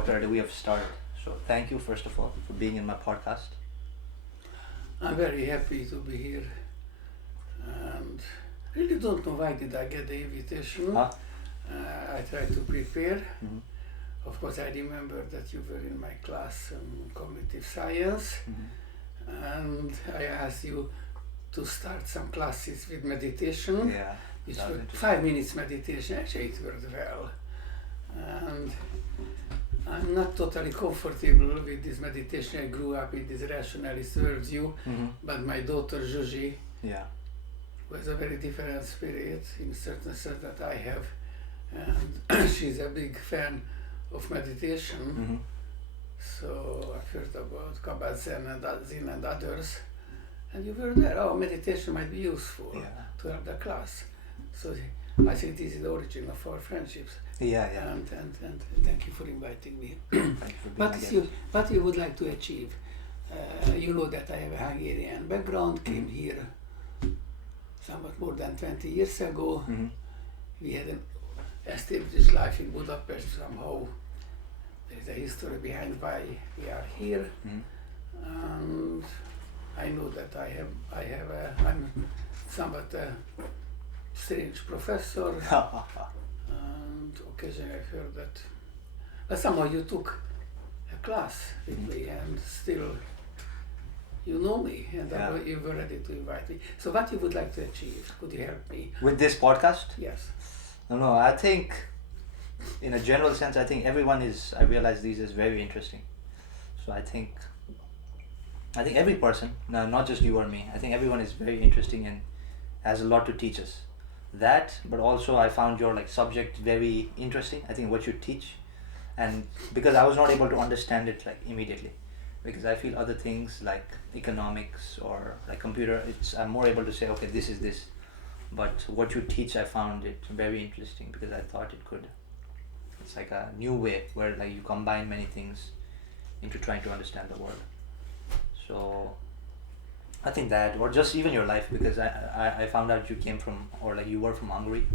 Dr. Erdi, we have started. So thank you, first of all, for being in my podcast. I'm very happy to be here, and really don't know why did I get the invitation. Huh? I tried to prepare. Mm-hmm. Of course, I remember that you were in my class in cognitive science, and I asked you to start some classes with meditation. Yeah. Which that was were interesting. 5 minutes meditation. Actually, it worked well. And I'm not totally comfortable with this meditation. I grew up in this rationalist worldview, but my daughter Zsuzsi Yeah. was a very different spirit in certain sense that I have, and she's a big fan of meditation. So I've heard about Kabbalah Zen and others, and you were there. Oh, meditation might be useful to have the class. So I think this is the origin of our friendships. Yeah. And thank you for inviting me. Thank you for being What you would like to achieve? You know that I have a Hungarian background, came here somewhat more than 20 years ago. We had an established life in Budapest somehow. There is a history behind why we are here. And I know that I'm somewhat a strange professor. And occasionally I've heard that, but somehow you took a class with me, and still you know me, and you were ready to invite me. So what you would like to achieve? Could you help me? With this podcast? Yes. No, I think, in a general sense, I think everyone is, I realize these is very interesting. So I think every person, no, not just you or me, I think everyone is very interesting and has a lot to teach us. That, but also I found your subject very interesting. I think what you teach, and because I was not able to understand it immediately, because I feel other things like economics or computer, I'm more able to say, okay, this is this. But what you teach, I found it very interesting because I thought it's like a new way where you combine many things into trying to understand the world. So I think that, or just even your life, because I found out you came from, or you were from Hungary,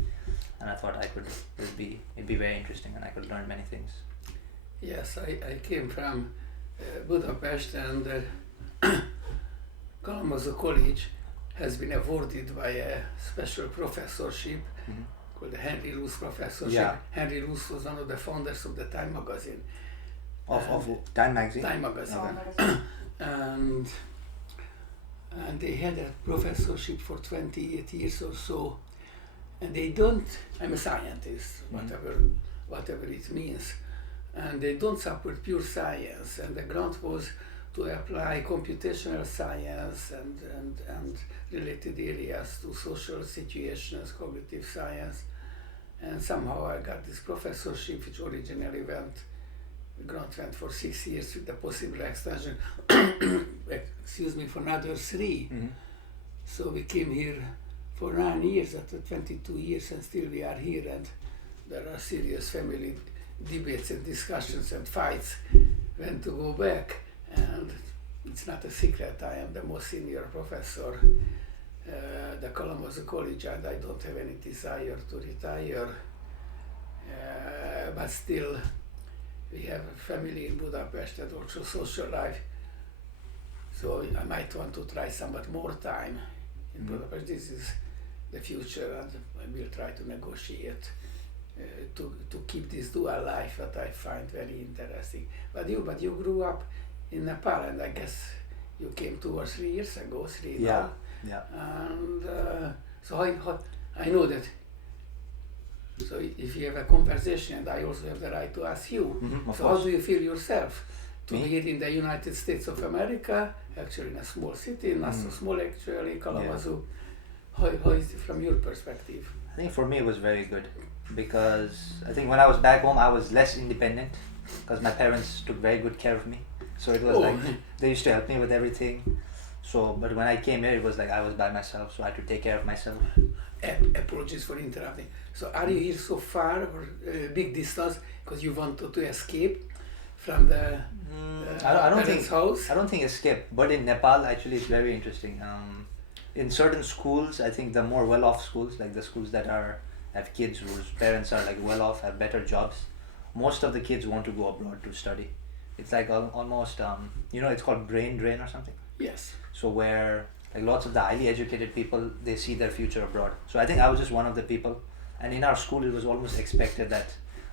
and I thought it'd be very interesting and I could learn many things. Yes, I came from Budapest, and Kalamazoo College has been awarded by a special professorship called the Henry Luce Professorship. Yeah. Henry Luce was one of the founders of the Time magazine. Of Time magazine? Time magazine. Okay. And they had a professorship for 28 years or so, and they don't, I'm a scientist, whatever it means, and they don't support pure science, and the grant was to apply computational science and related areas to social situations, cognitive science, and somehow I got this professorship, which originally the grant went for 6 years with the possible extension, for another 3. So we came here for 9 years, after 22 years, and still we are here, and there are serious family debates and discussions and fights when to go back. And it's not a secret, I am the most senior professor the Kalamazoo College, and I don't have any desire to retire, but still we have a family in Budapest and also social life, so I might want to try somewhat more time in Budapest. This is the future, and I will try to negotiate to keep this dual life that I find very interesting. But you grew up in Nepal, and I guess you came 2 or 3 years ago, Yeah. And so I know that. So if you have a conversation, and I also have the right to ask you. So how do you feel yourself to be here in the United States of America, actually in a small city, not so small actually, Kalamazoo? How is it from your perspective? I think for me it was very good, because I think when I was back home I was less independent, because my parents took very good care of me. So it was they used to help me with everything. So, but when I came here, it was I was by myself, so I had to take care of myself. Apologies for interrupting. So are you here so far, or big distance, because you wanted to escape from the I don't think house? I don't think escape, but in Nepal actually it's very interesting. In certain schools, I think the more well-off schools, like the schools that have kids whose parents are well-off, have better jobs, most of the kids want to go abroad to study. It's like almost, it's called brain drain or something. Yes. So where like lots of the highly educated people, they see their future abroad. So I think I was just one of the people. And in our school, it was almost expected that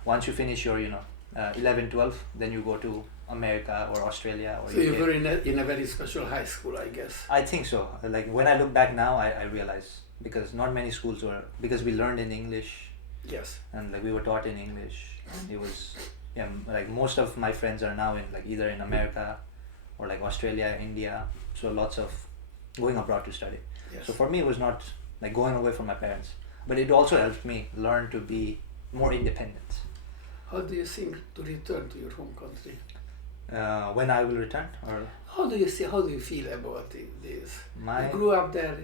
once you finish your, 11, 12, then you go to America or Australia or So you UK. were in a very special high school, I guess. I think so. Like when I look back now, I realize because not many schools were, because we learned in English Yes. and like we were taught in English. And it was, like most of my friends are now in like either in America or like Australia, India. So lots of going abroad to study. Yes. So for me, it was not like going away from my parents, but it also helped me learn to be more independent. How do you think to return to your home country? When I will return, or How do you feel about this? my You grew up there.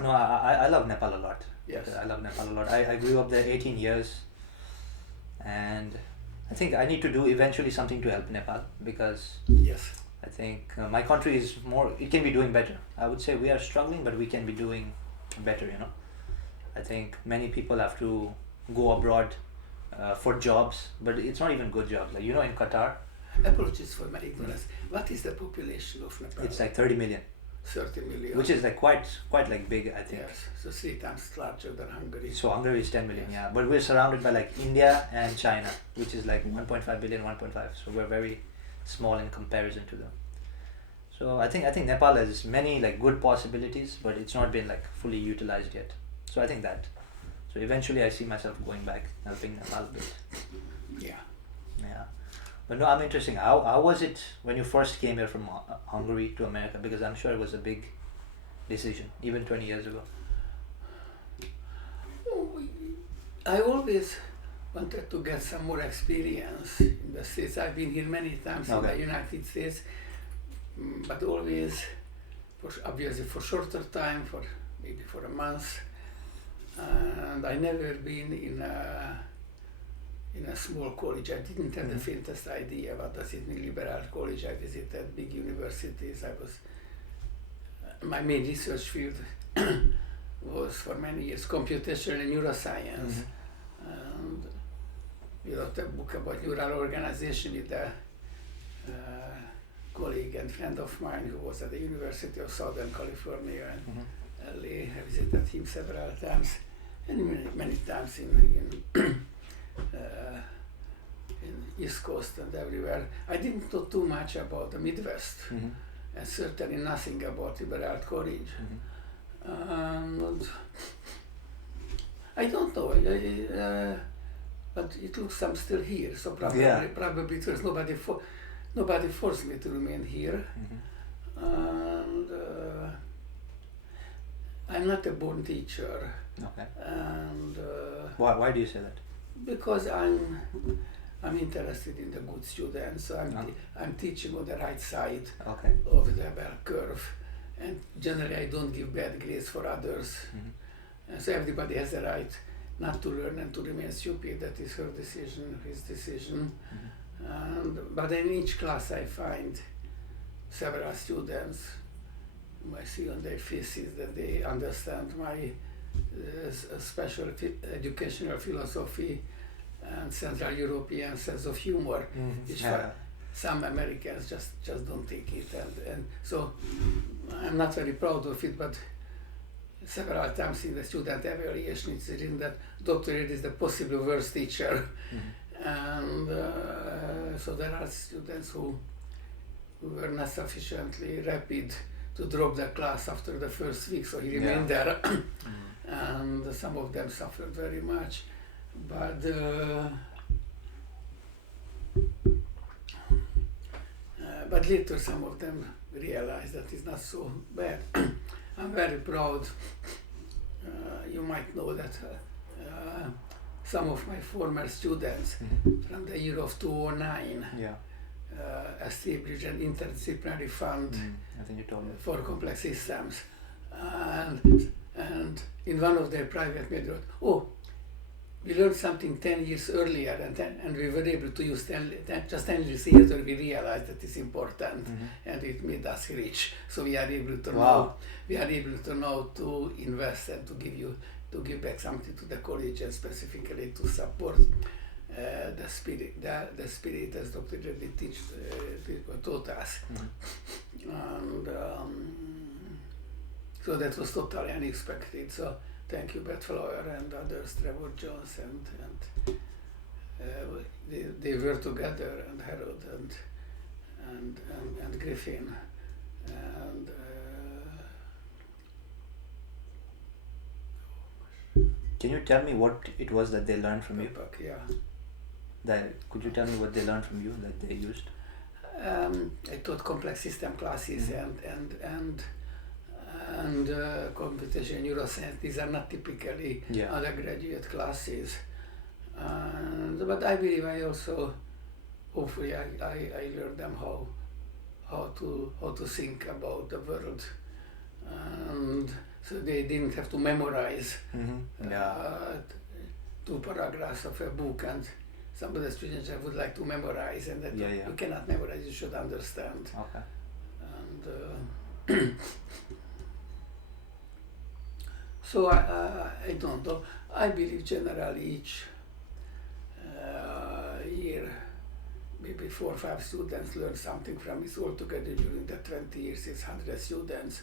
no, I love Nepal a lot. Yes. I love Nepal a lot. I grew up there 18 years, and I think I need to do eventually something to help Nepal because Yes. I think my country is more. It can be doing better. I would say we are struggling, but we can be doing better. I think many people have to go abroad for jobs, but it's not even good jobs. Like in Qatar, Apologies for my ignorance. What is the population of Nepal? it's like 30 million, 30 million. which is like quite like big. I think. Yes, so 3 times larger than Hungary. So Hungary is 10 million, Yes. yeah. But we're surrounded by like India and China, which is like 1.5 billion, 1.5. So we're very small in comparison to them. So I think Nepal has many like good possibilities, but it's not been like fully utilized yet. So I think that. So eventually I see myself going back, helping Nepal a bit. Yeah. Yeah. But no, I'm interested. How was it when you first came here from Hungary to America? Because I'm sure it was a big decision, even 20 years ago. I always wanted to get some more experience in the States. I've been here many times in the United States, but always, obviously for shorter time, maybe for a month. And I never been in a small college. I didn't have the faintest idea what does it mean, liberal college. I visited big universities. My main research field was for many years computational neuroscience. And we wrote a book about neural organization with a colleague and friend of mine who was at the University of Southern California in LA. I visited him several times, and many times in East Coast and everywhere. I didn't know too much about the Midwest, and certainly nothing about liberal college. And I don't know, but it looks I'm still here, so probably there's nobody forced me to remain here. And I'm not a born teacher. Okay. And Why do you say that? because I'm interested in the good students, so I'm teaching on the right side of the bell curve, and generally I don't give bad grades for others. And so everybody has the right not to learn and to remain stupid. That is her decision, his decision. But in each class I find several students whom I see on their faces that they understand my special educational philosophy and Central European sense of humor, which some Americans just don't take it, and so I'm not very proud of it, but several times in the student evaluation it's written that Dr. Erdi is the possible worst teacher. And so there are students who were not sufficiently rapid to drop the class after the first week, so he remained there. And some of them suffered very much, but later some of them realized that it's not so bad. I'm very proud. You might know that some of my former students from the year of 2009 established an interdisciplinary fund I think you told me. for complex systems. And in one of their private mail wrote, we learned something 10 years earlier, and we were able to use just 10 years later we realized that it's important, and it made us rich. So we are able to now to invest and to give back something to the college, and specifically to support the spirit as Dr. Erdi taught us. And so that was totally unexpected. So thank you, Beth Flower and others, Trevor Jones, and they were together, and Harold and Griffin, and Can you tell me what it was that they learned from you? Yeah. Could you tell me what they learned from you that they used? I taught complex system classes and computational neuroscience. These are not typically undergraduate classes. But I believe I also, hopefully, I learned them how to think about the world, and so they didn't have to memorize 2 paragraphs of a book, and some of the students would like to memorize, and that you cannot memorize, you should understand. Okay. And so I don't know. I believe generally each year maybe 4 or 5 students learn something from it. Altogether during the 20 years it's 100 students,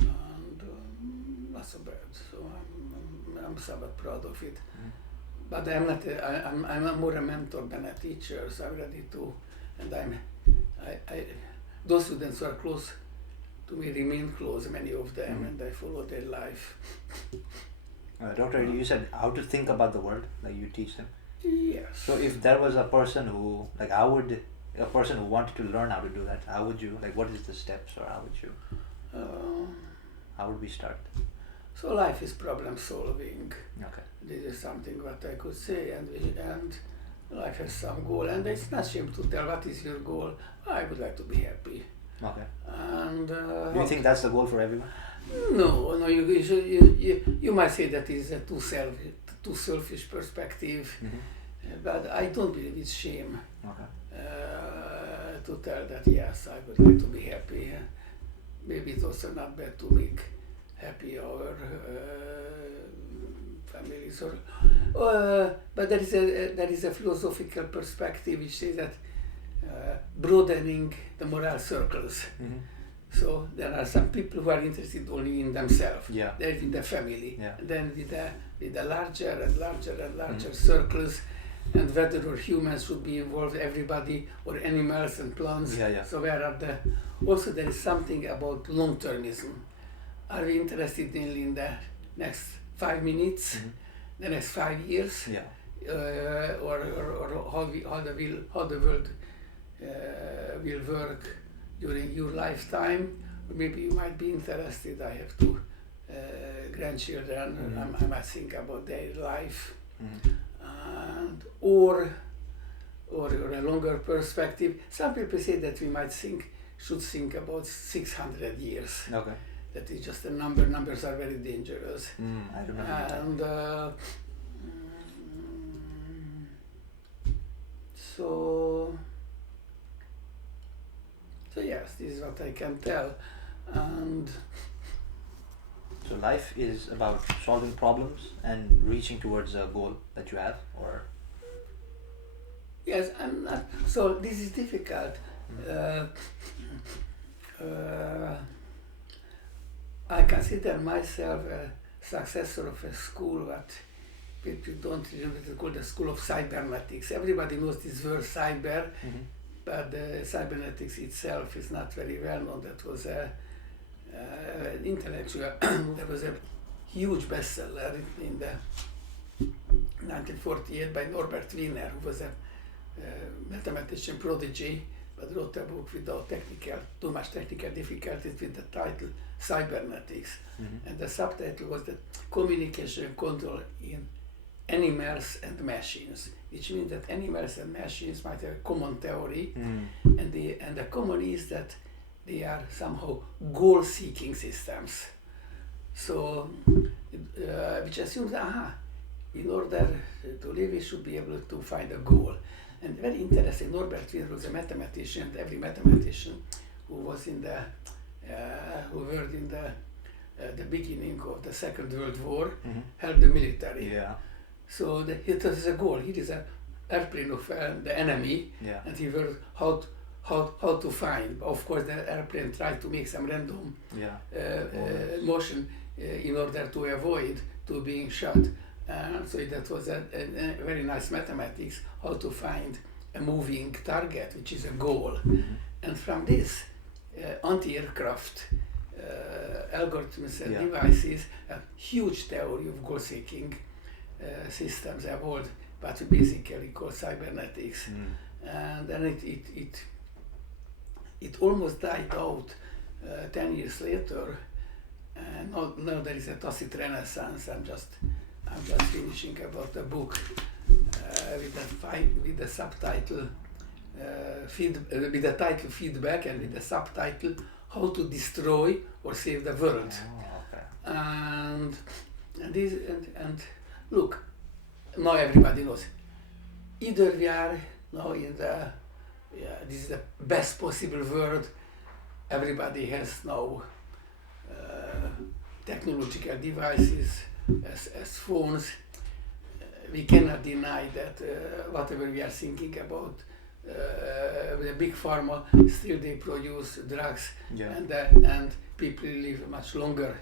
and not so bad. So I'm somewhat proud of it. But I'm not. I'm more a mentor than a teacher. So I'm ready to, and those students who are close to me remain close. Many of them, and I follow their life. Dr. Erdi, you said how to think about the world, like you teach them. Yes. So if there was a person who, like, a person who wanted to learn how to do that, how would you, like, what is the steps, or how would you, how would we start? So life is problem solving. Okay. This is something what I could say, and life has some goal, and it's not shame to tell what is your goal. I would like to be happy. Okay. And do you think that's the goal for everyone? No. You might say that is a too selfish perspective, but I don't believe it's shame to tell that yes, I would like to be happy. Maybe it's also not bad to make happy our families, but there is a philosophical perspective which says that broadening the moral circles. So there are some people who are interested only in themselves. They're in the family. Then with the larger and larger circles, and whether or humans should be involved, everybody, or animals and plants. So where are also there is something about long-termism. Are we interested in the next 5 minutes, the next 5 years, or how the world will work during your lifetime? Or maybe you might be interested. I have 2 grandchildren. I might think about their life, and or a longer perspective. Some people say that we should think about 600 years. Okay. That is just a number. Numbers are very dangerous. I remember. And so yes, this is what I can tell. And so life is about solving problems and reaching towards a goal that you have, or? Yes, I'm not. So this is difficult. I consider myself a successor of a school that people don't really call the school of cybernetics. Everybody knows this word cyber, but cybernetics itself is not very well known. That was an intellectual. There was a huge bestseller in the 1948 by Norbert Wiener, who was a mathematician prodigy, but wrote a book without too much technical difficulties, with the title Cybernetics. And the subtitle was the communication control in animals and machines, which means that animals and machines might have a common theory, and the common is that they are somehow goal-seeking systems. So, which assumes, in order to live, we should be able to find a goal. And very interesting, Norbert Wiener was a mathematician. Every mathematician who was who worked in the beginning of the Second World War held the military. So it was a goal. Here is a airplane of the enemy, Yeah. and he was how to find. Of course, the airplane tried to make some random Yeah. motion in order to avoid to being shot. So that was a very nice mathematics, how to find a moving target, which is a goal. And from this anti-aircraft algorithms and devices, a huge theory of goal-seeking systems evolved, but we basically call cybernetics. And then it almost died out 10 years later. And now there is a tacit renaissance. I'm just finishing about a book with the subtitle with the title Feedback and with the subtitle How to Destroy or Save the World. Oh, okay. And look, now everybody knows. Either we are now in the this is the best possible world. Everybody has now technological devices as phones. We cannot deny that whatever we are thinking about with a big pharma, still they produce drugs, and people live a much longer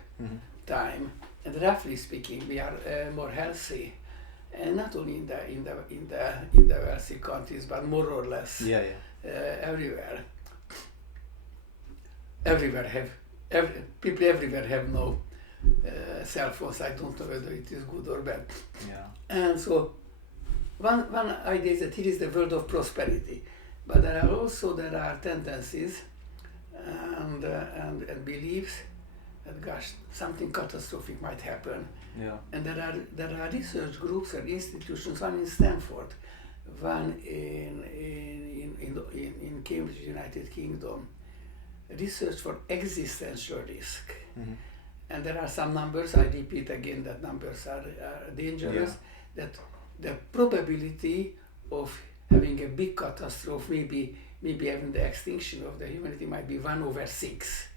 time. And roughly speaking, we are more healthy, and not only in the wealthy countries, but more or less everywhere. People everywhere have no cell phones. I don't know whether it is good or bad. And so one idea is that here is the world of prosperity, but there are tendencies and beliefs that gosh, something catastrophic might happen. And there are research groups and institutions, one in Stanford, one in Cambridge, United Kingdom, research for existential risk. And there are some numbers, I repeat again that numbers are dangerous, that the probability of having a big catastrophe, maybe having the extinction of the humanity, might be 1/6.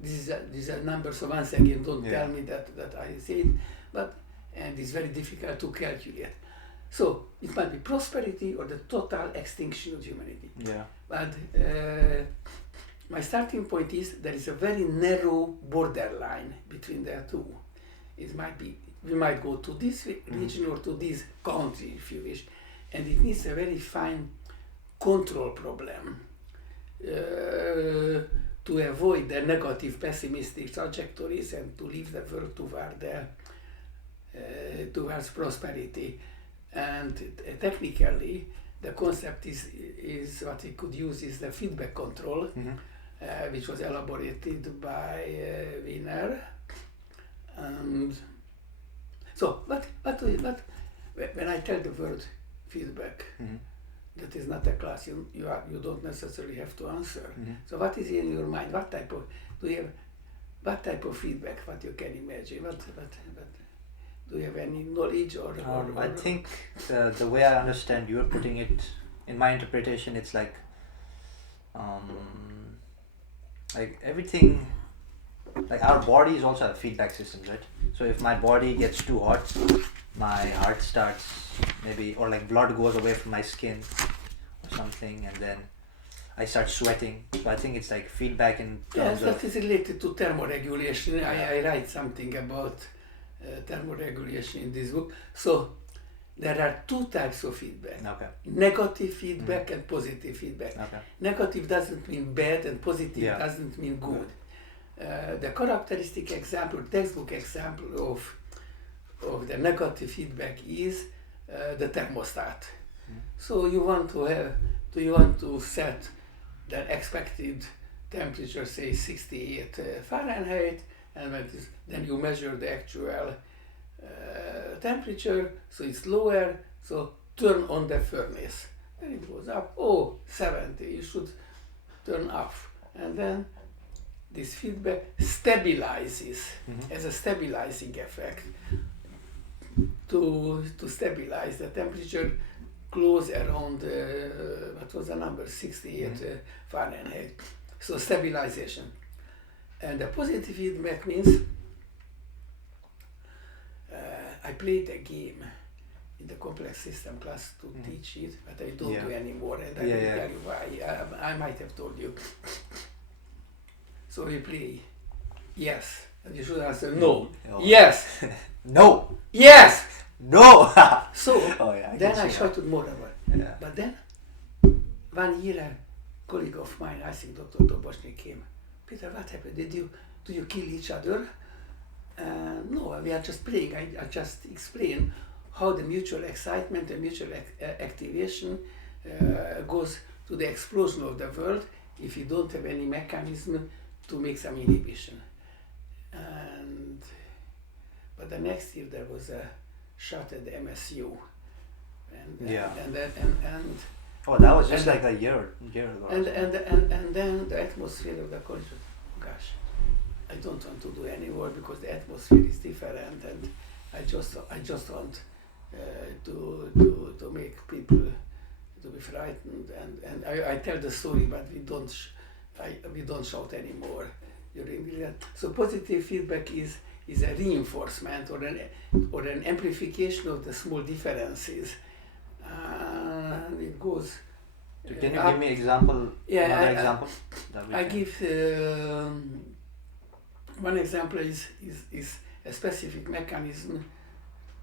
These are numbers, so once again, don't tell me that I say it, and it's very difficult to calculate. So it might be prosperity or the total extinction of humanity. But my starting point is there is a very narrow borderline between the two. It might be, we might go to this region or to this country if you wish, and it needs a very fine control problem to avoid the negative pessimistic trajectories and to leave the world towards prosperity. And technically the concept is what we could use is the feedback control, which was elaborated by Wiener. So when I tell the word feedback, that is not a class. You don't necessarily have to answer. So what is in your mind? What type of feedback? What you can imagine? What do you have any knowledge or I think the way I understand you're putting it, in my interpretation, it's like everything, like our body is also a feedback system, right? So if my body gets too hot, my heart starts maybe, or like blood goes away from my skin or something, and then I start sweating. So I think it's like feedback in terms that is related to thermoregulation. I write something about thermoregulation in this book. So there are two types of feedback. Negative feedback and positive feedback. Negative doesn't mean bad and positive doesn't mean good. The characteristic example, textbook example of the negative feedback is the thermostat. So you want to set the expected temperature, say 68 Fahrenheit, and then you measure the actual temperature, so it's lower, so turn on the furnace. And it goes up, 70, you should turn off. And then this feedback stabilizes as a stabilizing effect to stabilize the temperature close around, what was the number, 68 Fahrenheit. So stabilization. And the positive feedback means I played a game in the complex system class to teach it, but I don't Yeah. do anymore, and I will tell you why. I might have told you. So we play, yes, and you should answer no, yes, No! yes. No! So then I see shouted more and more. Yeah. But then 1 year a colleague of mine, I think Dr. Tobosny, came. Peter, what happened? Did you kill each other? No, we are just playing. I just explain how the mutual excitement and mutual activation goes to the explosion of the world if you don't have any mechanism to make some inhibition. But the next year there was a shot at the MSU, and that was just like a year ago. And then the atmosphere of the college was, gosh, I don't want to do anymore because the atmosphere is different, and I just want to make people to be frightened, and I tell the story, but we don't shout anymore during the. So positive feedback is a reinforcement or an amplification of the small differences. It goes. So can you give me example? Another example? I give one example is a specific mechanism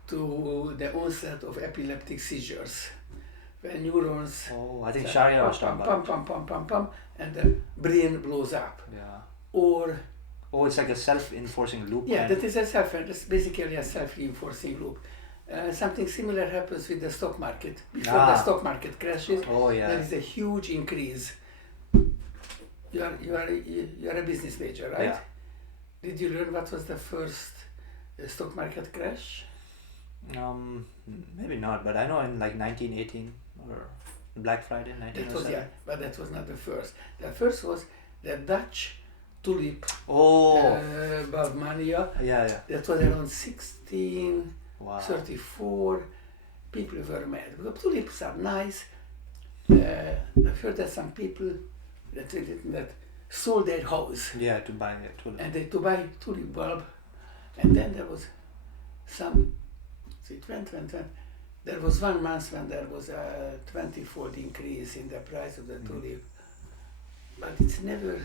to the onset of epileptic seizures, when neurons. Oh, I think Sharia was talking about. Pum, and the brain blows up. Yeah. Or. Oh, it's like a self-enforcing loop. Yeah, that is that's basically a self-reinforcing loop. Something similar happens with the stock market. Before the stock market crashes, there is a huge increase. You are a business major, right? Yeah. Did you learn what was the first stock market crash? Maybe not, but I know in like 1918 or Black Friday 1907. But that was not the first. The first was the Dutch tulip bulb mania. Yeah. That was around 1634. People were mad. Because tulips are nice. I've heard that some people that sold their house. Yeah, to buy a tulip. And to buy tulip bulb. And then there was some. So it went. There was 1 month when there was a 20-fold increase in the price of the tulip. But it's never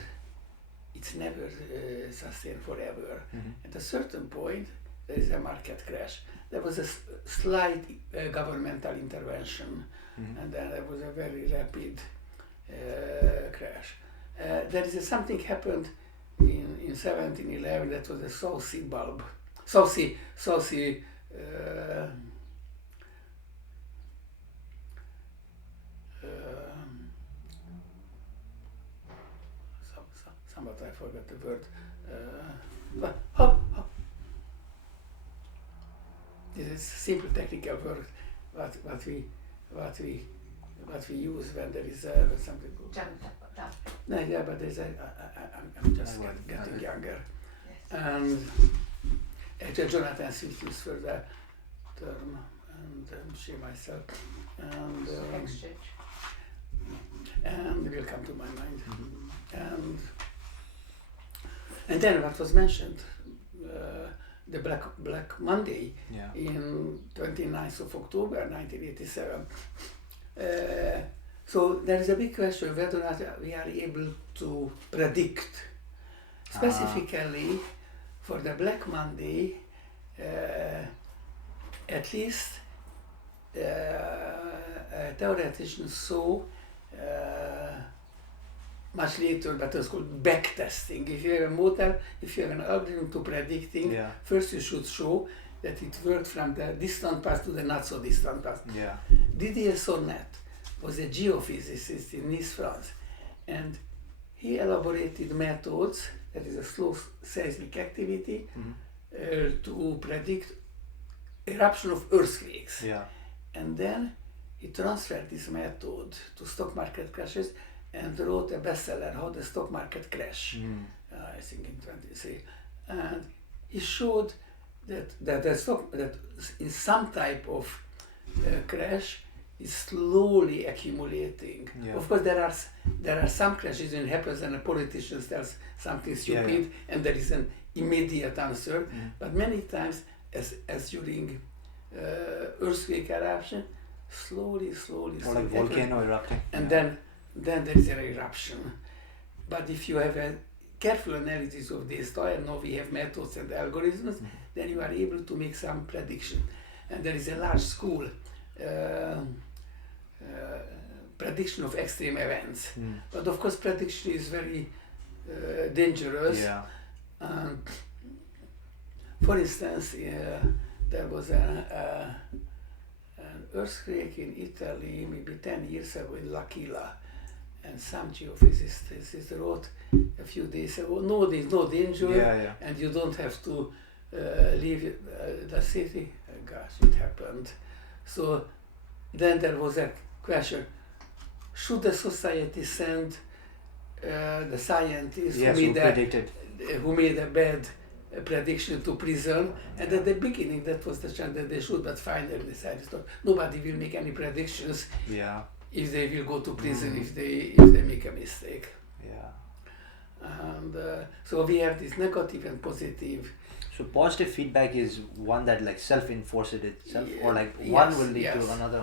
sustained forever. At a certain point, there is a market crash. There was a slight governmental intervention, and then there was a very rapid crash. There is something happened in 1711 that was a South Sea bulb. South Sea. Somewhat I forgot the word. This is simple technical word. What we use when there is something. No, yeah, but there's I'm just getting younger. Yes. And actually, Jonathan Swift used for the term, and she myself, and it will come to my mind. And then what was mentioned, the Black Monday in 29th of October 1987. So there is a big question whether or not we are able to predict. Specifically for the Black Monday, at least theoreticians saw much later, but it's called backtesting. If you have a model, if you have an algorithm to predicting, first you should show that it worked from the distant past to the not so distant past. Didier Sonnet was a geophysicist in Nice, France, and he elaborated methods, that is a slow seismic activity, to predict eruption of earthquakes. And then he transferred this method to stock market crashes and wrote a bestseller, How the Stock Market Crash, I think in 23. And he showed that in some type of crash is slowly accumulating. Of course, there are some crashes when it happens and a politician tells something stupid and there is an immediate answer. But many times, as during earthquake eruption, slowly, Or like volcano erupting. and then there is an eruption. But if you have a careful analysis of this, and now we have methods and algorithms, then you are able to make some prediction. And there is a large school, prediction of extreme events. But of course, prediction is very dangerous. Yeah. For instance, there was an earthquake in Italy maybe 10 years ago in L'Aquila, and some geophysicist wrote a few days ago, no, there's no danger, and you don't have to leave the city. Gosh, it happened. So then there was a question, should the society send the scientists who made a bad prediction to prison? And at the beginning that was the chance that they should, but finally decided nobody will make any predictions if they will go to prison if they make a mistake. And so we have this negative and positive. So positive feedback is one that like self-enforces itself, or like one will lead to another.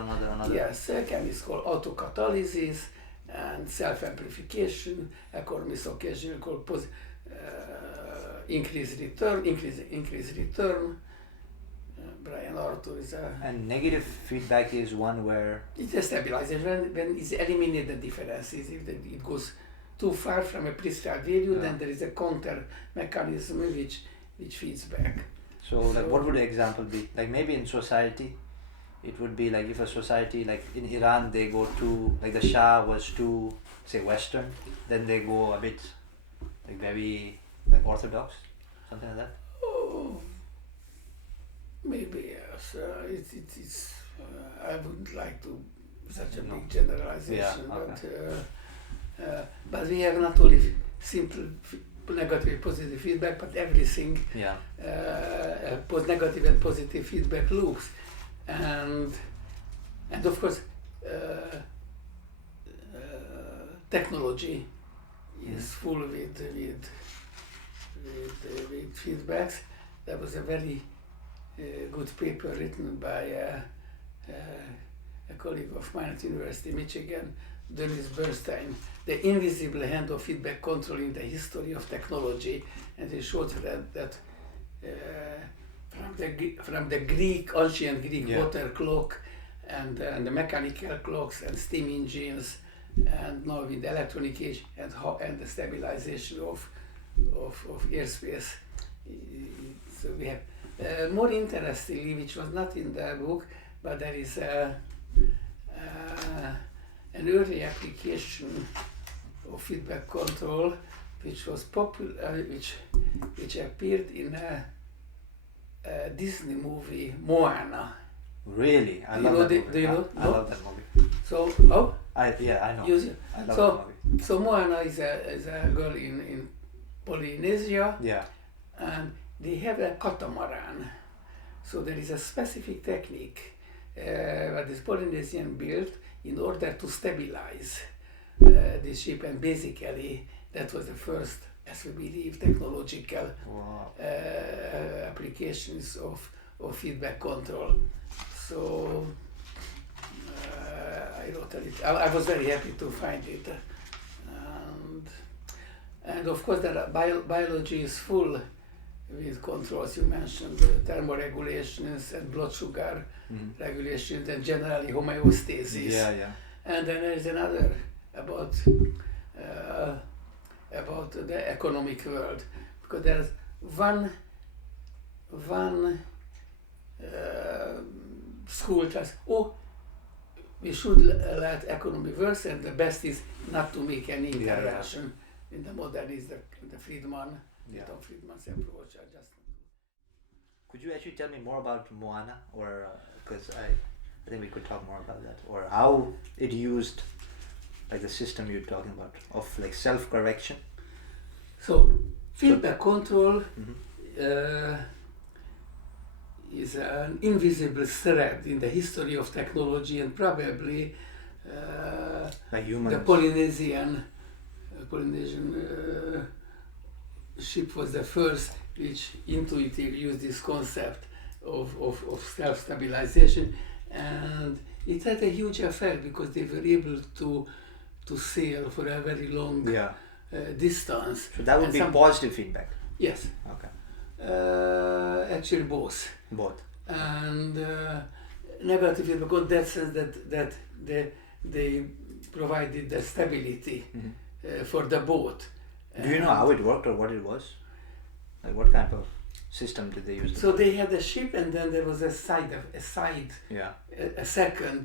Yes, second is called autocatalysis and self-amplification. Economists occasionally call increased return. Brian Arthur is a... And negative feedback is one where... It's a stabilization. When it's eliminate the differences, if it goes too far from a prescribed value, then there is a counter mechanism which feeds back. So like what would the example be? Like maybe in society, it would be like if a society, like in Iran, they go too, like the Shah was too, say, Western, then they go a bit like very like orthodox, something like that. Oh, maybe yes. It's I wouldn't like to such a big generalization, but we have not only simple negative positive feedback, but everything negative and positive feedback loops, and of course technology is full with feedbacks. There was a very good paper written by a colleague of mine at University of Michigan, Dennis Bernstein, The Invisible Hand of Feedback Control in the History of Technology, and he showed that from the ancient Greek water clock and the mechanical clocks and steam engines, and now with the electronic age and the stabilization of airspace. So we have more interestingly, which was not in the book, but there is an early application of feedback control, which was popular, which appeared in a Disney movie, Moana. Really, I love that movie. Do you know? I love that movie. So, I know. I love that movie. So Moana is a girl in Polynesia. Yeah. And they have a catamaran. So there is a specific technique that this Polynesian built in order to stabilize this ship, and basically that was the first, as we believe, technological applications of feedback control. So I wrote it. I was very happy to find it, and of course biology is full with controls. You mentioned thermoregulations and blood sugar regulations and generally homeostasis. Yeah. And then there is another about the economic world, because there's one school class. We should let economy work, and the best is not to make any intervention. In the modern is the Friedman. Milton Friedman's approach. Could you actually tell me more about Moana, or because I think we could talk more about that, or how it used like the system you're talking about of like self-correction? So feedback control is an invisible thread in the history of technology, and probably the Polynesian ship was the first which intuitively used this concept of self-stabilization, and it had a huge effect because they were able to sail for a very long distance. So that would be positive feedback. Yes. Okay. Actually, both. Both. And negative feedback in that sense that they provided the stability for the boat. Do you know how it worked or what it was? Like what kind of system did they use? So they had a ship, and then there was a second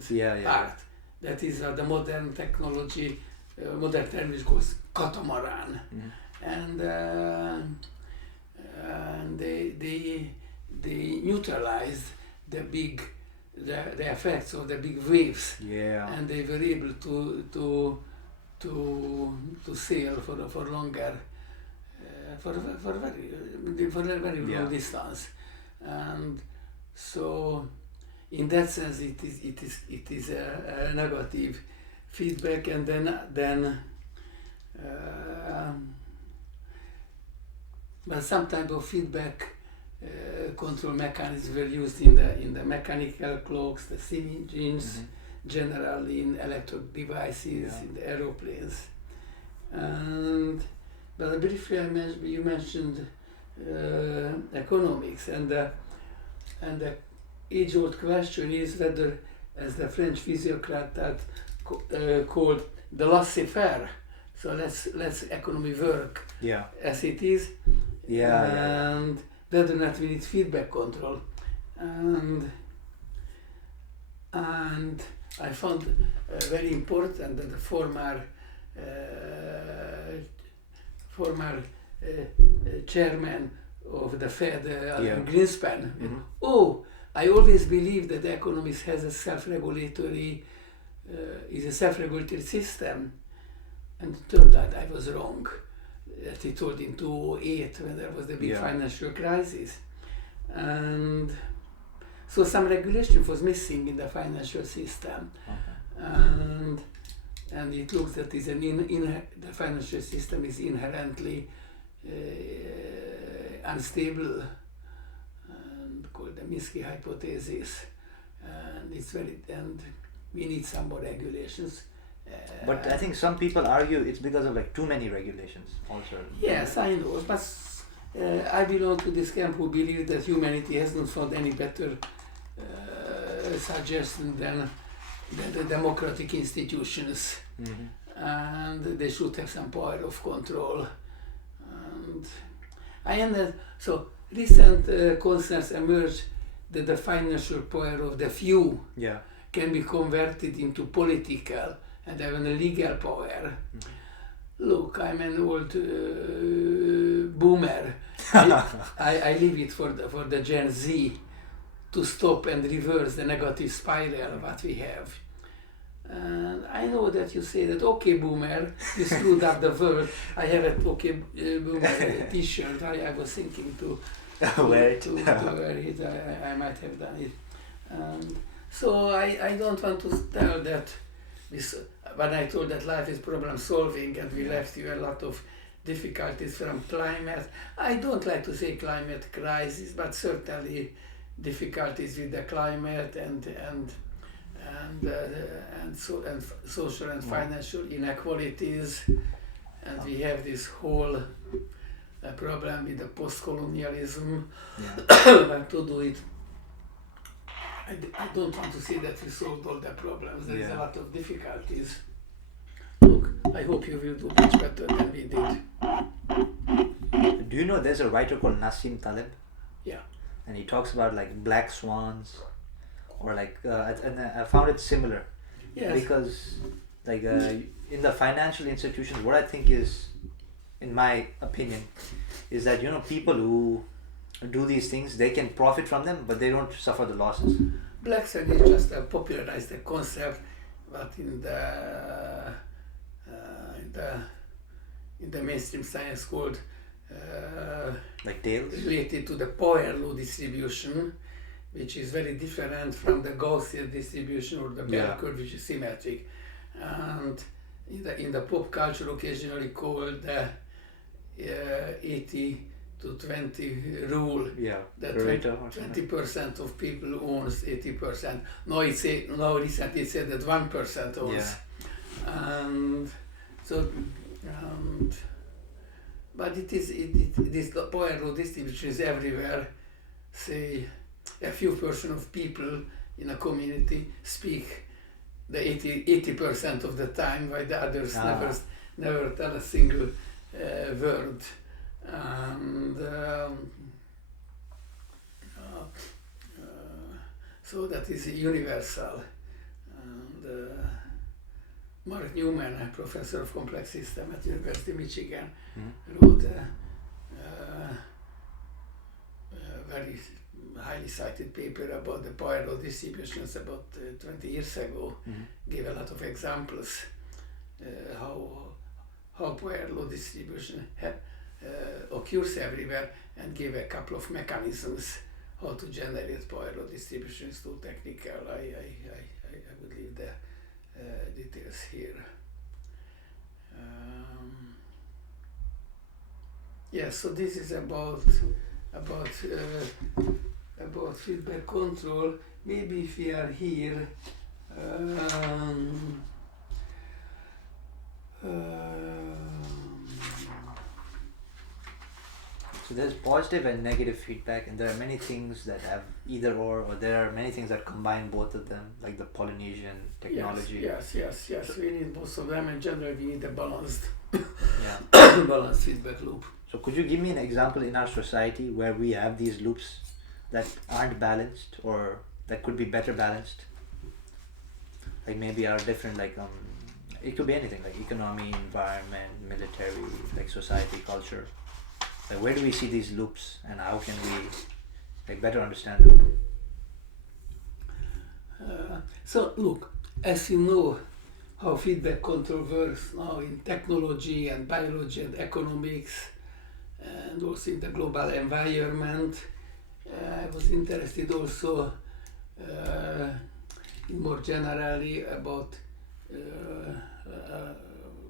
part. That is the modern technology. Modern term is called catamaran, and they neutralized the effects of the big waves. And they were able to sail for longer. For a very long distance, and so in that sense it is a negative feedback, and then but some type of feedback control mechanisms were used in the mechanical clocks, the steam engines, generally in electric devices, in the aeroplanes, and. But briefly, you mentioned economics, and the age-old question is whether, as the French physiocrat that called the laissez-faire, so let's economy work as it is, and whether or not we need feedback control, and I found very important that the former chairman of the Fed, Greenspan. I always believed that the economics has a self-regulatory system, and it turned out I was wrong. That he told in 2008 when there was the big financial crisis, and so some regulation was missing in the financial system, and it looks that the financial system is inherently unstable, and called the Minsky hypothesis, and we need some more regulations. But I think some people argue it's because of like too many regulations also. Yes, I know, but I belong to this camp who believe that humanity has not found any better suggestion than the democratic institutions, and they should have some power of control. And so recent concerns emerged that the financial power of the few can be converted into political and even a legal power. Look, I'm an old boomer. I leave it for the Gen Z to stop and reverse the negative spiral what we have. And I know that you say that, okay, boomer, you screwed up the world. I have a okay boomer t-shirt. I was thinking to wear it. I might have done it. And so I don't want to tell that when I told that life is problem solving and we left you a lot of difficulties from climate. I don't like to say climate crisis, but certainly difficulties with the climate and social and financial inequalities, and we have this whole problem with the post-colonialism. But to do it, I don't want to say that we solved all the problems. There is a lot of difficulties. Look, I hope you will do much better than we did. Do you know there's a writer called Nassim Taleb? Yeah. And he talks about like black swans, or like, and I found it similar. Yes. Because like in the financial institutions, what I think is, in my opinion, is that, you know, people who do these things, they can profit from them, but they don't suffer the losses. Black swan is just popularized the concept, but in the mainstream science called like tails? Related to the power law distribution, which is very different from the Gaussian distribution or the bell curve, which is symmetric, and in the pop culture occasionally called the 80 to 20 rule. Yeah. That Pareto or something. 20% of people owns 80%. Now recently it said that 1% owns. Yeah. And so, but this power law distribution is everywhere. Say a few percent of people in a community speak the 80% of the time, while the others never tell a single word. And so that is universal. And Mark Newman, a professor of complex system at University of Michigan, wrote a very highly cited paper about the power law distributions about 20 years ago. Gave a lot of examples how power law distribution occurs everywhere, and gave a couple of mechanisms how to generate power law distributions. Too technical. I would leave the details here. Yes, so this is about feedback control. Maybe if we are here, So there's positive and negative feedback, and there are many things that have either or there are many things that combine both of them, like the Polynesian technology. Yes. We need both of them, and generally we need a balanced, Yeah. balanced feedback loop. So could you give me an example in our society where we have these loops that aren't balanced, or that could be better balanced? Like maybe are different, like it could be anything, like economy, environment, military, like society, culture. Like where do we see these loops, and how can we like better understand them? So look, as you know how feedback control works now in technology and biology and economics, and also in the global environment. I was interested also more generally about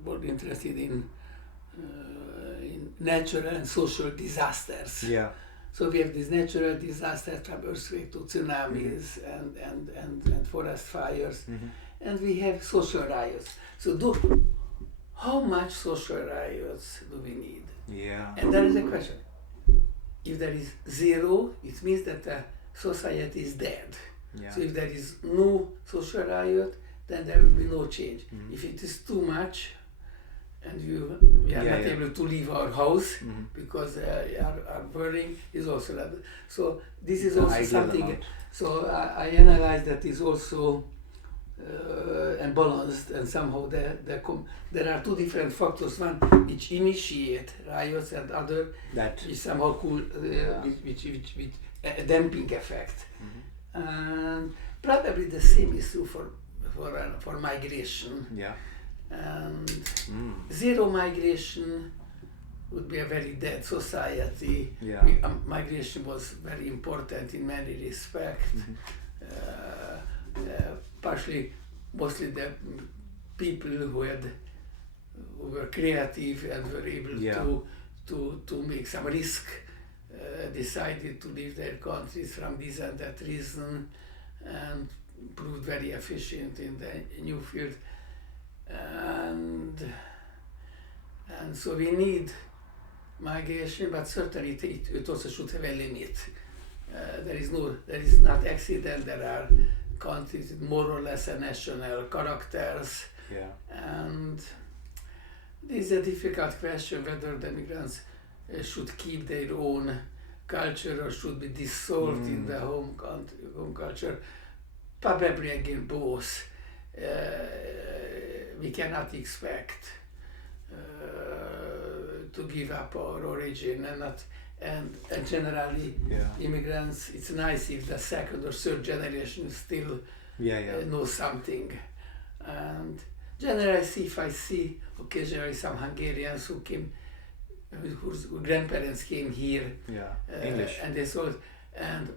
more interested in natural and social disasters. Yeah. So we have these natural disasters from earthquake to tsunamis and forest fires, and we have social riots. So how much social riots do we need? Yeah. And there is a question. If there is zero, it means that the society is dead. Yeah. So if there is no social riot, then there will be no change. If it is too much, and we are not able to leave our house because our burning is also that. So this is also something. Amount. So I analyzed that is also unbalanced, and somehow there are two different factors. One which initiate riots, and other That which somehow cool, which a damping effect. And probably the same is true for migration. Yeah. And zero migration would be a very dead society. Yeah. Migration was very important in many respects. Partially, mostly the people who were creative and were able to make some risk, decided to leave their countries from this and that reason, and proved very efficient in the new field. And so we need migration, but certainly it also should have a limit. There is not accident. There are countries with more or less a national characters. Yeah. And this is a difficult question whether the migrants should keep their own culture or should be dissolved in the home culture. Probably again both. We cannot expect to give up our origin, and generally immigrants, it's nice if the second or third generation still knows something. And generally if I see occasionally some Hungarians whose grandparents came here, English, and they saw it, and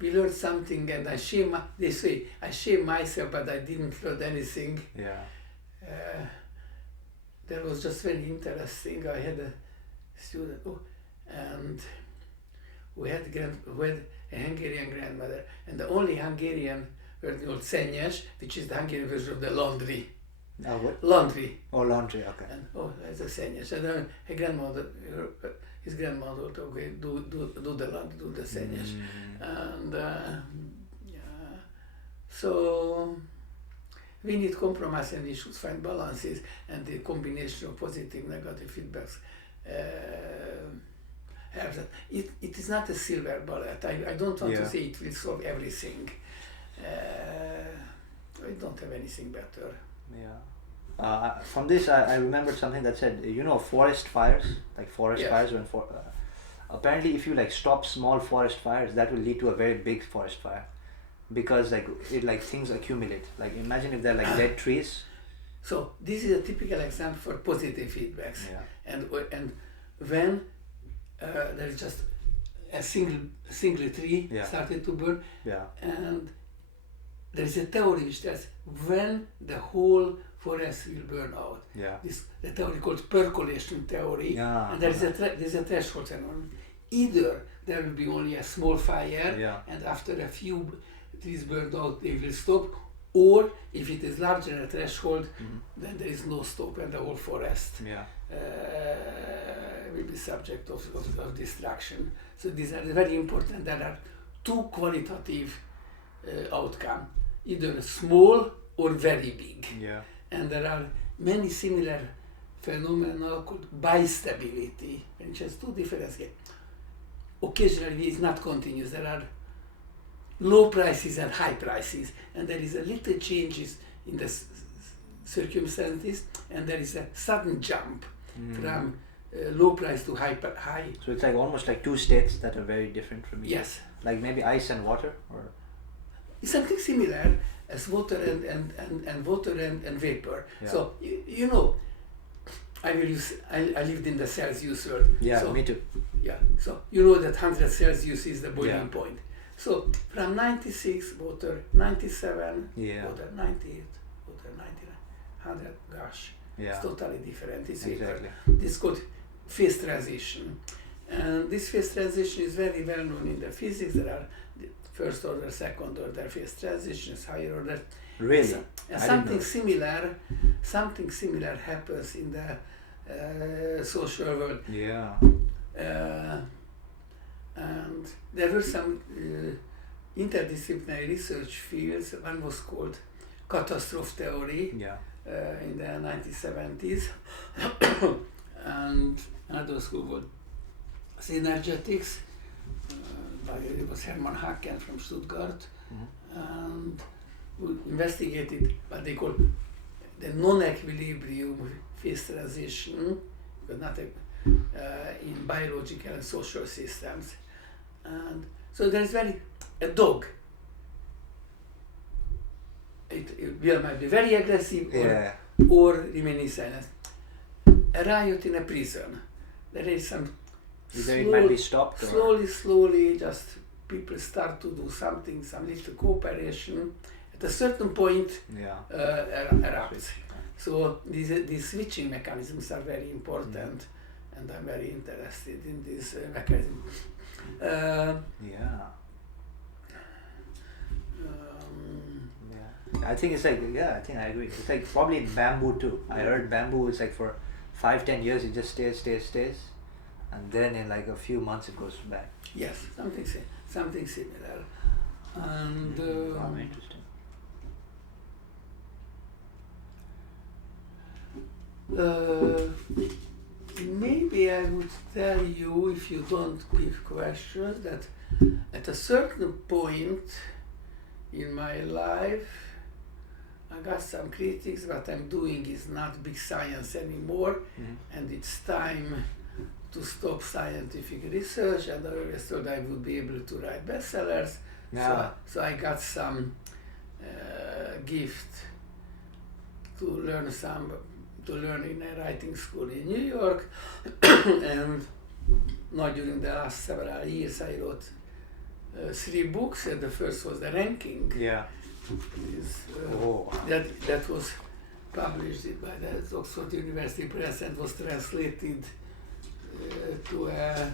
we learned something, and they say, I shame myself, but I didn't learn anything. Yeah. That was just very interesting. I had a student, and we had a Hungarian grandmother, and the only Hungarian word called Senyes, which is the Hungarian version of the laundry. What? Laundry. Oh, laundry, okay. And it's a Senyes. And then his grandmother would okay, do the laundry, do the Senyes. And so we need compromise, and we should find balances, and the combination of positive, negative feedbacks helps that. It is not a silver bullet. I don't want to say it will solve everything. I don't have anything better. Yeah. From this, I remembered something that said, forest fires, like forest fires when apparently if you like stop small forest fires, that will lead to a very big forest fire, because things accumulate. Like imagine if they're like dead trees. So this is a typical example for positive feedbacks. And when there is just a single tree started to burn, and there is a theory which says when the whole forest will burn out. The theory called percolation theory, and there is a threshold phenomenon. Either there will be only a small fire, and after a few trees burned out, they will stop, or if it is larger than a threshold, then there is no stop, and the whole forest will be subject of destruction. So these are very important. There are two qualitative outcomes, either small or very big. And there are many similar phenomena called bistability, which has two different scales. Occasionally it's not continuous. There are low prices and high prices, and there is a little changes in the circumstances, and there is a sudden jump from low price to high. So it's like almost like two states that are very different from each other. Yes. Like maybe ice and water, or it's something similar as water and water and vapor. So I lived in the Celsius world. So, me too. So you know that 100 Celsius is the boiling point. So from 96 water, 97 water, 98 water, 99, 100, gosh, it's totally different. It's exactly. This is called phase transition, and this phase transition is very well known in the physics. There are first order, second order phase transitions, higher order. Really? And something similar happens in the social world. And there were some interdisciplinary research fields. One was called catastrophe theory in the 1970s, and another was called synergetics. It was Hermann Haken from Stuttgart, and who investigated what they call the non-equilibrium phase transition, but not in biological and social systems. And so there is a dog. It might be very aggressive or remaining silent. A riot in a prison. There is some it might be stopped. Slowly, just people start to do something, some little cooperation. At a certain point, erupts. So these switching mechanisms are very important, and I'm very interested in this mechanism. I think it's like, I think I agree. It's like probably in bamboo too. I heard bamboo is like for 5-10 years it just stays, and then in like a few months it goes back. Yes, something similar. And interesting. Maybe I would tell you, if you don't give questions, that at a certain point in my life I got some critics. What I'm doing is not big science anymore, and it's time to stop scientific research, and I always thought I would be able to write bestsellers. So I got some gift to learn in a writing school in New York, and now during the last several years I wrote 3 books, and the first was The Ranking. That was published by the Oxford University Press and was translated to a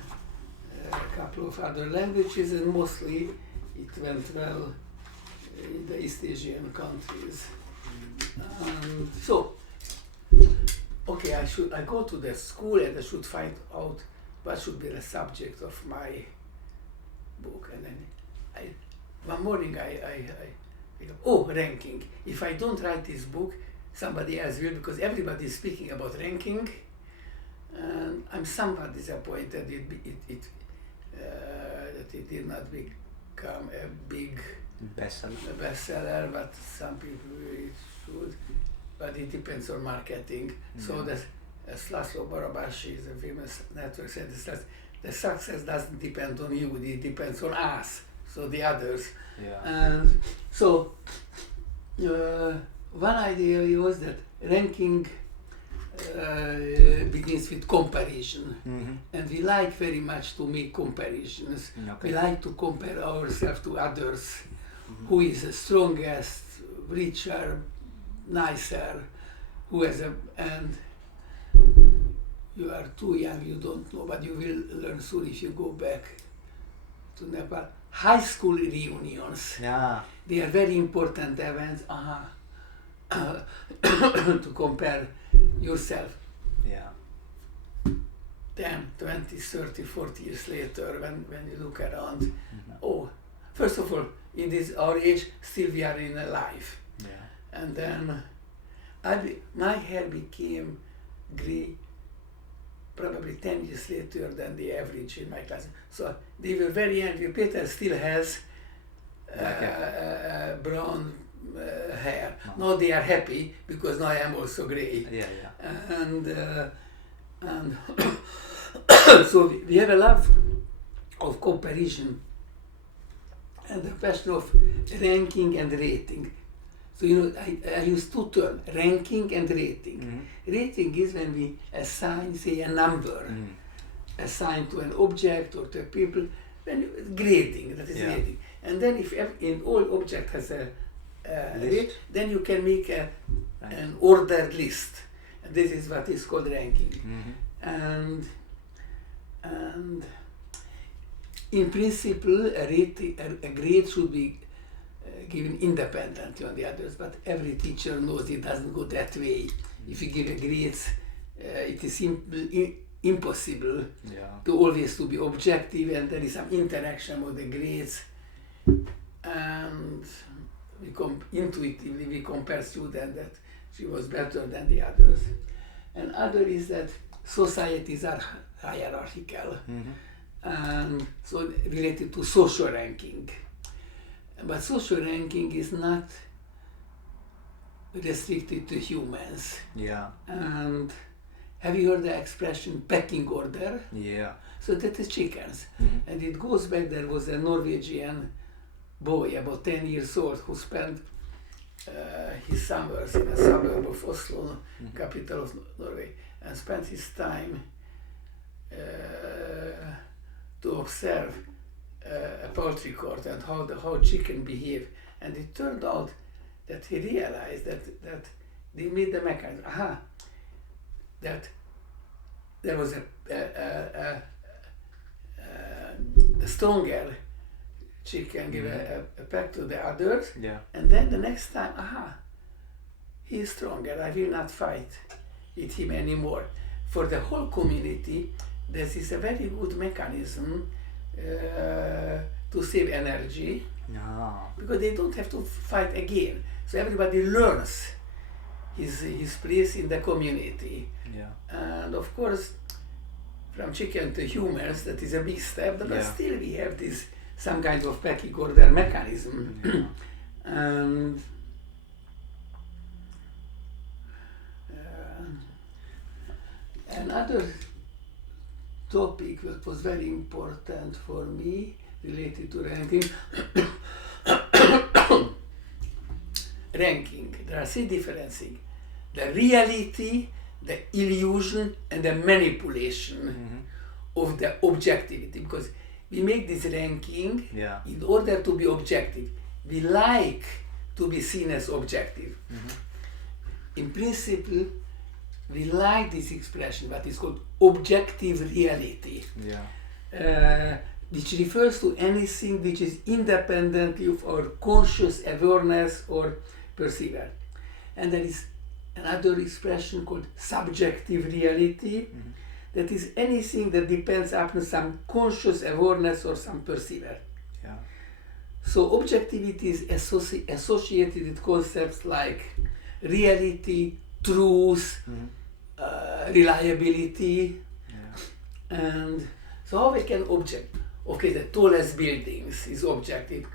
couple of other languages, and mostly it went well in the East Asian countries. So, okay, I go to the school and I should find out what should be the subject of my book. And then one morning I ranking. If I don't write this book, somebody else will, because everybody is speaking about ranking, and I'm somewhat disappointed that it did not become a big bestseller, but some people it should. But it depends on marketing. So that, as Laszlo Barabashi, the famous network said, the success doesn't depend on you, it depends on us, so the others. And so one idea was that ranking begins with comparison, and we like very much to make comparisons. We like to compare ourselves to others, who is the strongest, richer, nicer, who has and you are too young, you don't know, but you will learn soon if you go back to Nepal. High school reunions, they are very important events to compare yourself 10, 20, 30, 40 years later when you look around. First of all, in this our age, still we are in a life. And then my hair became grey probably 10 years later than the average in my class. So they were very angry. Peter still has brown hair. Now they are happy because now I am also grey. And so we have a lot of comparison and the question of ranking and rating. So I use two terms, ranking and rating. Rating is when we assign, say, a number, assigned to an object or to a people, grading, that is rating. And then if in all object has a rate, then you can make an ordered list. And this is what is called ranking. And in principle, a grade should be given independently on the others, but every teacher knows it doesn't go that way. If you give a grades, it is impossible to always to be objective, and there is some interaction with the grades, and intuitively we compare students that she was better than the others. And other is that societies are hierarchical, and so related to social ranking. But social ranking is not restricted to humans. And have you heard the expression pecking order? So that is chickens. And it goes back, there was a Norwegian boy, about 10 years old, who spent his summers in a suburb of Oslo, capital of Norway, and spent his time to observe a poultry court and how chicken behave. And it turned out that he realized that they made the mechanism. That there was a stronger chicken give a peck to the others, and then the next time, he is stronger, I will not fight with him anymore. For the whole community, this is a very good mechanism to save energy, because they don't have to fight again. So everybody learns his place in the community. And of course, from chicken to humans, that is a big step, but still we have this some kind of pecking order mechanism. And another topic that was very important for me related to ranking. Ranking, there are three different things: the reality, the illusion, and the manipulation of the objectivity. Because we make this ranking in order to be objective. We like to be seen as objective. In principle, we like this expression, what is called objective reality. which refers to anything which is independently of our conscious awareness or perceiver. And there is another expression called subjective reality, that is anything that depends upon some conscious awareness or some perceiver. Yeah. So objectivity is associated with concepts like reality, truth, reliability, and so how we can object? Okay, the tallest buildings is objective.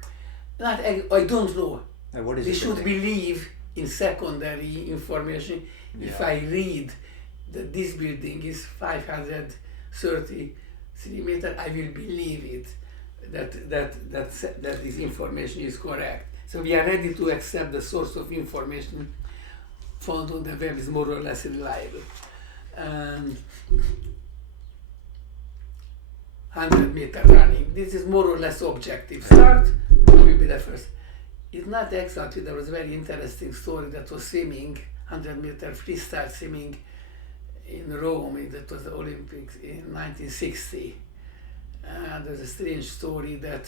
I don't know. What is we it should building? believe in secondary information. If I read that this building is 533 meters, I will believe it. That this information is correct. So we are ready to accept the source of information found on the web is more or less reliable. And 100-meter running, this is more or less objective. Start will be the first. It's not exactly, there was a very interesting story that was swimming, 100-meter freestyle swimming in Rome, that was the Olympics in 1960. And there's a strange story that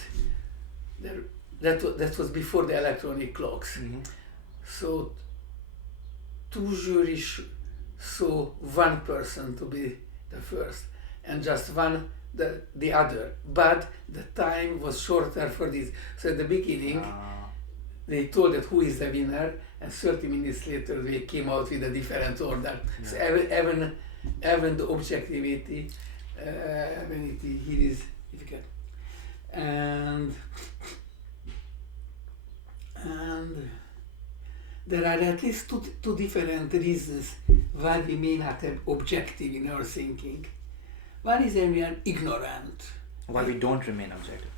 was before the electronic clocks. So two juries saw one person to be the first and just one the other, but the time was shorter for this. So at the beginning they told that who is the winner, and 30 minutes later they came out with a different order. So even the objectivity here is difficult. And there are at least two different reasons why we may not have objective in our thinking. One is that we are ignorant. Why we don't remain objective?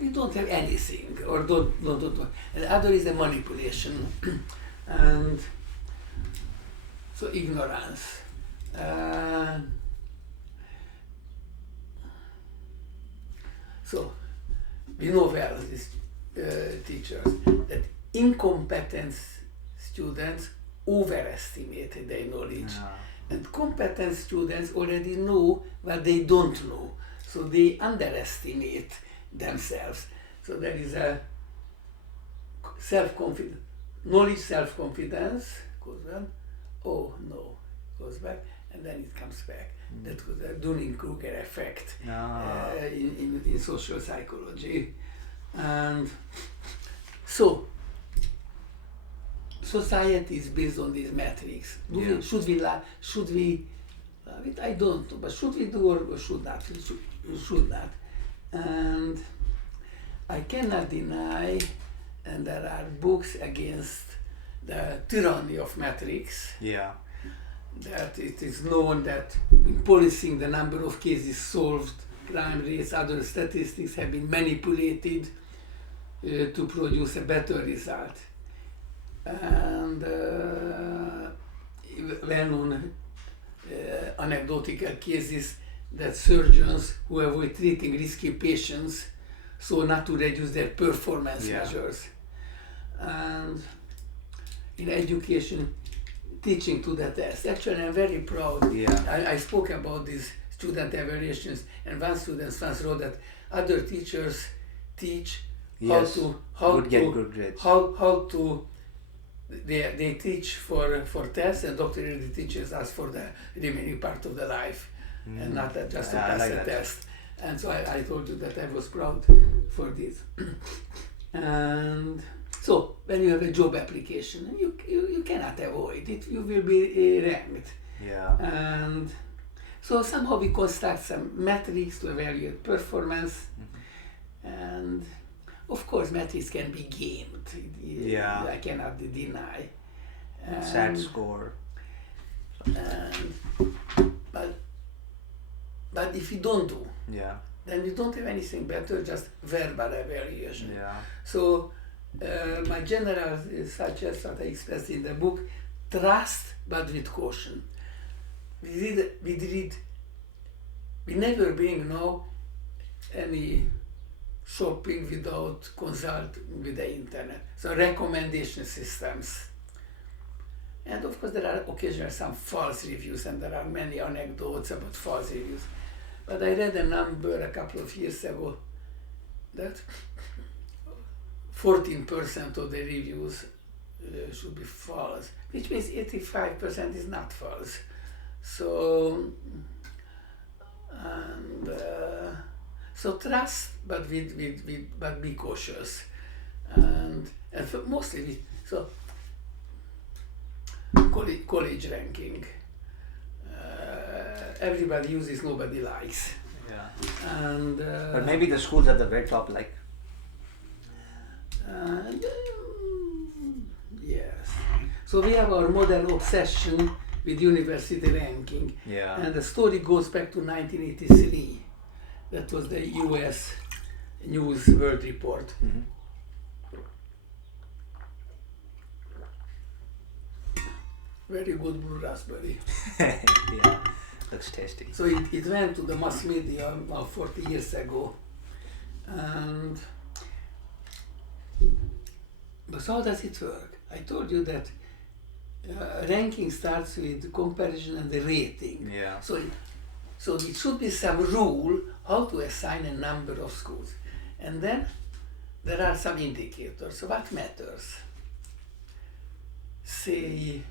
We don't have anything, or don't. And the other is the manipulation, and so ignorance. So we know well, these teachers, that incompetent students overestimate their knowledge. And competent students already know what they don't know, so they underestimate themselves. So there is a self-confidence, knowledge self-confidence goes well, oh no, goes back, and then it comes back. That was a Dunning-Kruger effect in social psychology. And so society is based on these metrics. Should we love it? I don't know, but should we do or should not? Should not. And I cannot deny, and there are books against the tyranny of metrics. That it is known that in policing the number of cases solved, crime rates, other statistics have been manipulated to produce a better result. And well-known anecdotal cases that surgeons who avoid treating risky patients so not to reduce their performance measures. And in education, teaching to the test. Actually, I'm very proud. I spoke about these student evaluations, and one student once wrote that other teachers teach how to they teach for tests, and Dr. Erdi teaches us for the remaining part of the life, and not just to pass a test. And so I told you that I was proud for this. And so when you have a job application, you cannot avoid it. You will be ranked. And so somehow we construct some metrics to evaluate performance, and of course metrics can be gamed. I cannot deny. SAT score. But if you don't do, then we don't have anything better, just verbal evaluation. So my general suggests what I expressed in the book: trust, but with caution. We never bring now any shopping without consulting with the internet. So recommendation systems. And of course there are occasionally some false reviews, and there are many anecdotes about false reviews. But I read a number a couple of years ago that 14% of the reviews should be false, which means 85% is not false. So, and so trust, but but be cautious, and mostly so college ranking. Everybody uses, nobody likes. Yeah. And But maybe the schools at the very top like. Yes. So we have our modern obsession with university ranking. Yeah. And the story goes back to 1983. That was the US News World Report. Mm-hmm. Very good blue raspberry. Yeah, looks tasty. So it went to the mass media 40 years ago. And but how does it work? I told you that ranking starts with comparison and the rating. Yeah. So it should be some rule how to assign a number of schools. And then there are some indicators. So what matters? Say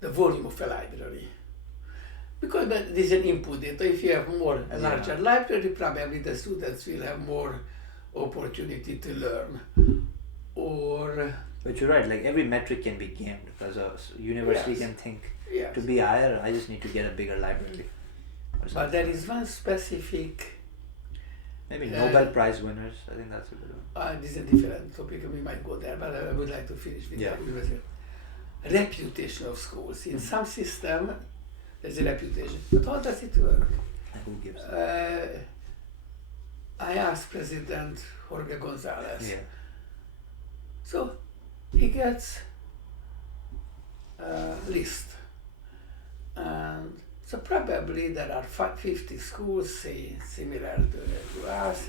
the volume of a library. Because that is an input data. If you have a larger library, probably the students will have more opportunity to learn. Or But you're right, like every metric can be gamed because a university can think to be higher, I just need to get a bigger library. But there is one specific. Maybe Nobel Prize winners, I think that's a good one. This is a different topic, we might go there, but I would like to finish with the reputation of schools. In some system, there's a reputation. But how does it work? And who gives? I asked President Jorge Gonzalez. Yeah. So he gets a list. And so probably there are 50 schools, say, similar to us.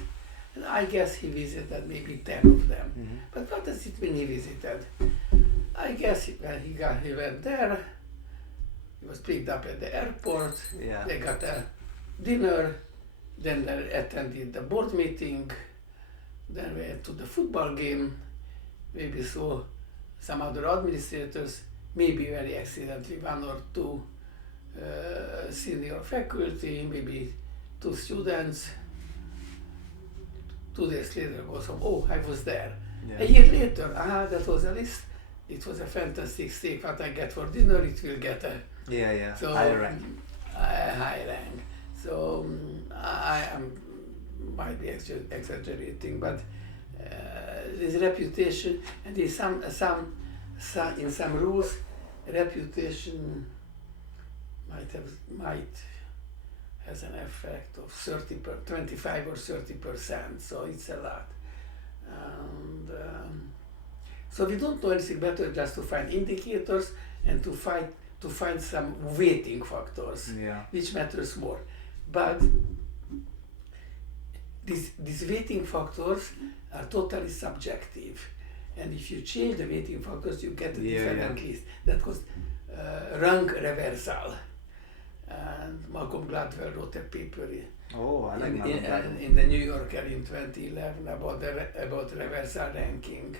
And I guess he visited maybe 10 of them. Mm-hmm. But what does it mean he visited? I guess he went there, he was picked up at the airport, they got a dinner, then they attended the board meeting, then went to the football game, maybe saw some other administrators, maybe very accidentally one or two senior faculty, maybe 2 students. 2 days later goes home, oh, I was there. A year later, that was a list. It was a fantastic steak. What I get for dinner, it will get a so, higher rank. High rank. So I might be exaggerating, but this reputation, and there's some in some rules, reputation might has an effect of 25 or 30%. So it's a lot. And so we don't know anything better just to find indicators and to find some weighting factors, which matters more. But these weighting factors are totally subjective, and if you change the weighting factors, you get a different list. That was rank reversal, and Malcolm Gladwell wrote a paper in the New Yorker in 2011 about reversal ranking.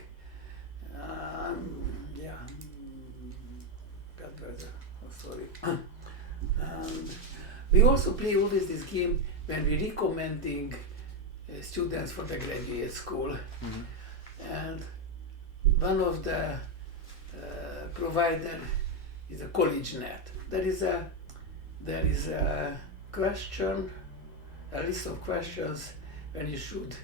We also play always this game when we're recommending students for the graduate school. And one of the provider is a CollegeNet. There is a question, a list of questions when you should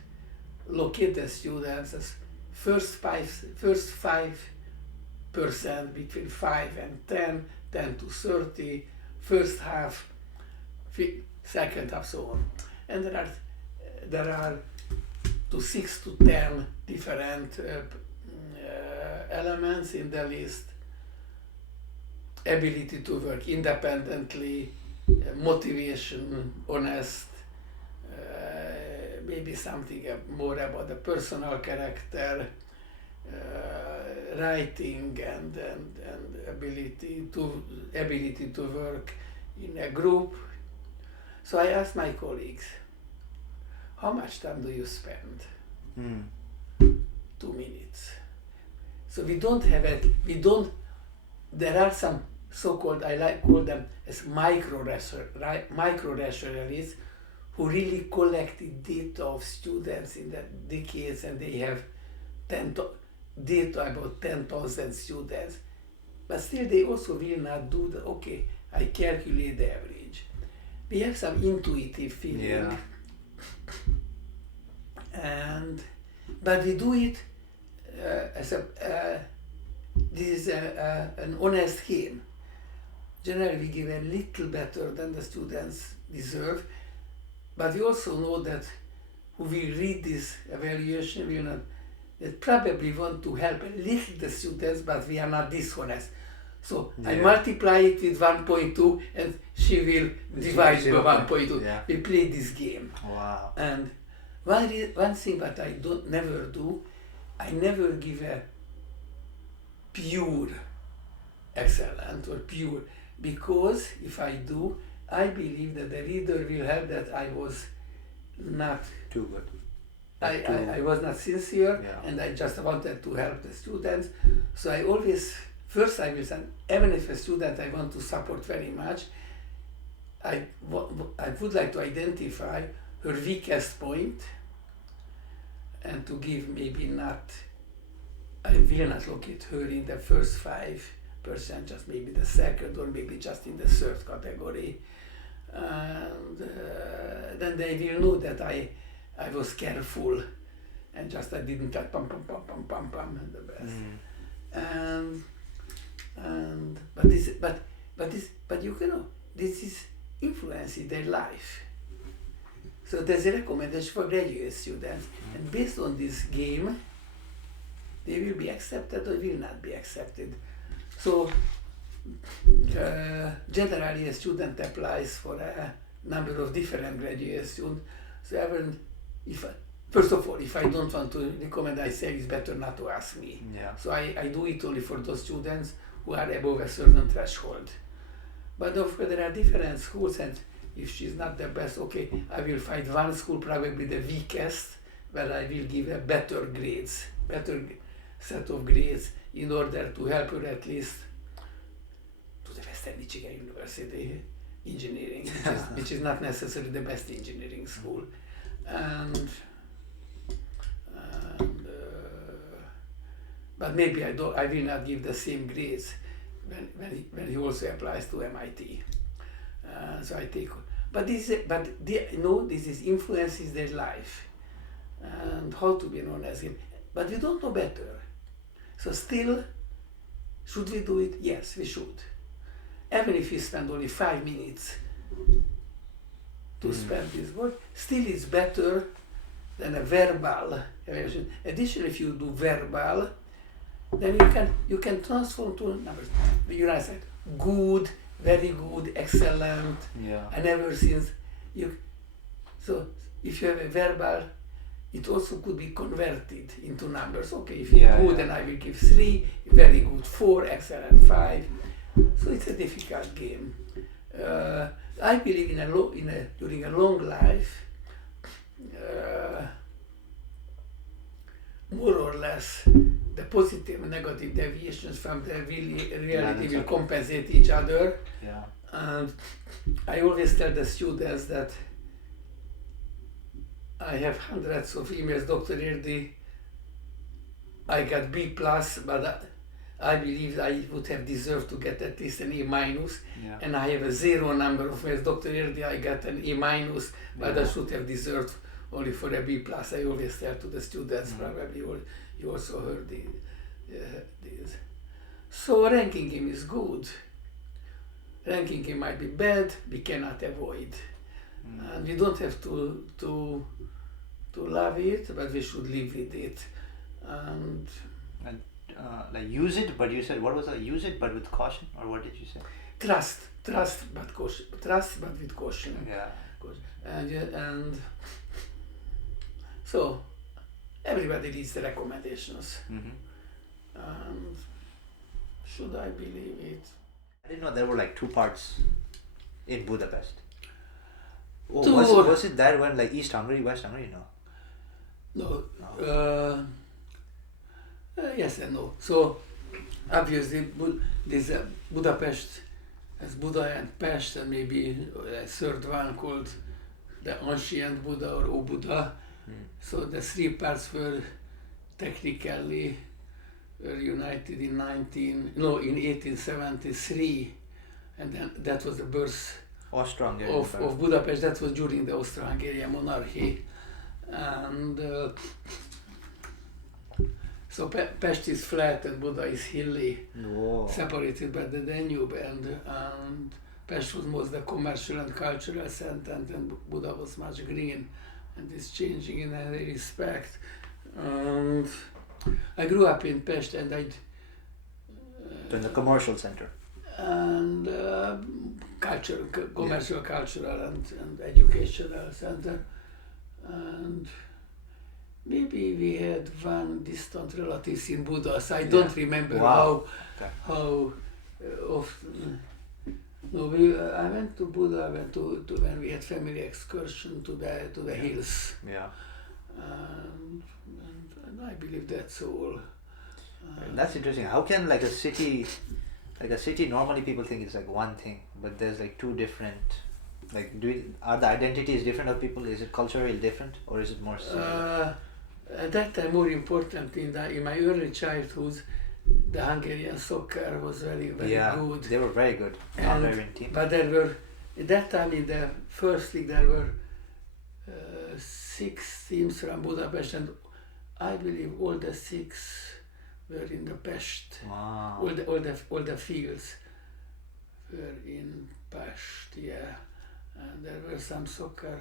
locate the students as first 5% between 5 and 10, 10 to 30, first half, second half, so on. And there are to 6 to 10 different elements in the list. Ability to work independently, motivation, honest, maybe something more about the personal character, writing and ability to work in a group. So I asked my colleagues, how much time do you spend? 2 minutes. So there are some so-called, call them as micro-rationalists who really collected data of students in the decades, and they have data about 10,000 students. But still they also will not do I calculate the average. We have some intuitive feeling. But we do it this is an honest game. Generally we give a little better than the students deserve, but we also know that who will read this evaluation will not, that probably want to help a little the students, but we are not dishonest. So I multiply it with 1.2 and she will divide by 1.2. We play this game. Wow. And one thing that I never do, I never give a pure excellent or pure, because if I do, I believe that the reader will have that I was not too good. I was not sincere, and I just wanted to help the students. So I always, first I will send, even if a student I want to support very much, I would like to identify her weakest point and to give maybe not, I will not locate her in the first 5%, just maybe the second or maybe just in the third category. And then they will know that I was careful and just I didn't like pum pum pum pum pum pum the best. But you know, this is influencing their life. So there's a recommendation for graduate students, and based on this game, they will be accepted or will not be accepted. So generally a student applies for a number of different graduate students. So first of all, if I don't want to recommend, I say it's better not to ask me. So I do it only for those students who are above a certain threshold. But of course there are different schools, and if she's not the best, I will find one school, probably the weakest, where I will give a better set of grades in order to help her at least to the Western Michigan University engineering, which is not necessarily the best engineering school. But maybe I will not give the same grades when he also applies to MIT. So I take, this is influences their life and how to be known as him. But we don't know better. So still, should we do it? Yes, we should. Even if we spend only 5 minutes to spend this work, still it's better than a verbal evaluation. Additionally, if you do verbal, then you can transform to numbers. You know, I said good, very good, excellent, and ever since so if you have a verbal, it also could be converted into numbers. If you're good, then I will give 3, very good 4, excellent 5. So it's a difficult game. I believe during a long life, more or less, the positive and negative deviations from the reality will compensate each other. And I always tell the students that I have hundreds of emails, Dr. Erdi, I got B+, but I believe I would have deserved to get at least an A-, and I have a 0 number of emails, Dr. Erdi, I got an A-, but I should have deserved only for a B+. I always tell to the students, probably you also heard this. So ranking game is good. Ranking game might be bad, we cannot avoid. And we don't have to love it, but we should live with it. And like use it, but you said, what was that? Use it, but with caution, or what did you say? Trust, but caution. Trust, but with caution. And so everybody reads the recommendations. And should I believe it? I didn't know there were like 2 parts in Budapest. Oh, Two was it that one like East Hungary, West Hungary? No. No. No. Yes and no. So obviously this Budapest as Buda and Pest, and maybe a third one called the ancient Buddha or O Buddha. So the three parts were technically united in 1873, and then that was the birth Austro-Hungarian of Budapest. That was during the Austro-Hungarian monarchy, and so Pest is flat and Buda is hilly, separated by the Danube, and Pest was most the commercial and cultural center, and Buda was much green, and it's changing in every respect. And I grew up in Pest, and in the commercial center. And commercial, cultural, and educational center, and maybe we had one distant relatives in Buda. So I don't remember how often. No, I went to Buda. I went to when we had family excursion to the hills. Yeah. And I believe that's all. That's interesting. How can like a city normally people think it's like one thing, but there's like two different. Like, are the identities different of people? Is it culturally different, or is it more similar? At that time, more important in my early childhood, the Hungarian soccer was very good. They were very good. Hungarian team. But there were at that time in the first league there were 6 teams from Budapest, and I believe all the 6 were in the Pest. Wow. All the fields were in Pest, yeah. And there were some soccer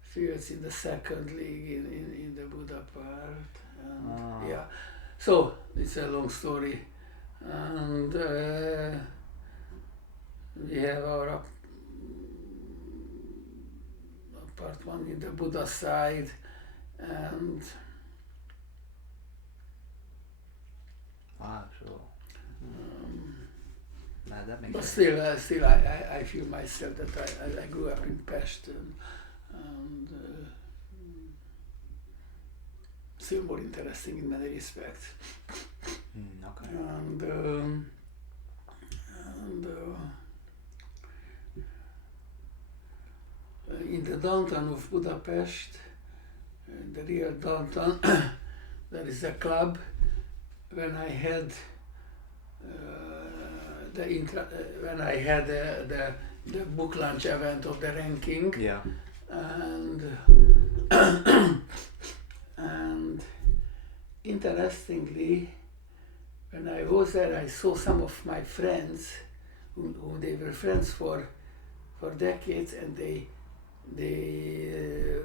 fields in the second league in the Buda part. And yeah. So it's a long story. And we have our part 1 in the Buda side, and sure. That makes but sense. still, I feel myself that I grew up in Pest, and still more interesting in many respects. Okay. And in the downtown of Budapest, the real downtown, there is a club. When I had the book launch event of the ranking, and interestingly, when I was there, I saw some of my friends who they were friends for decades, and they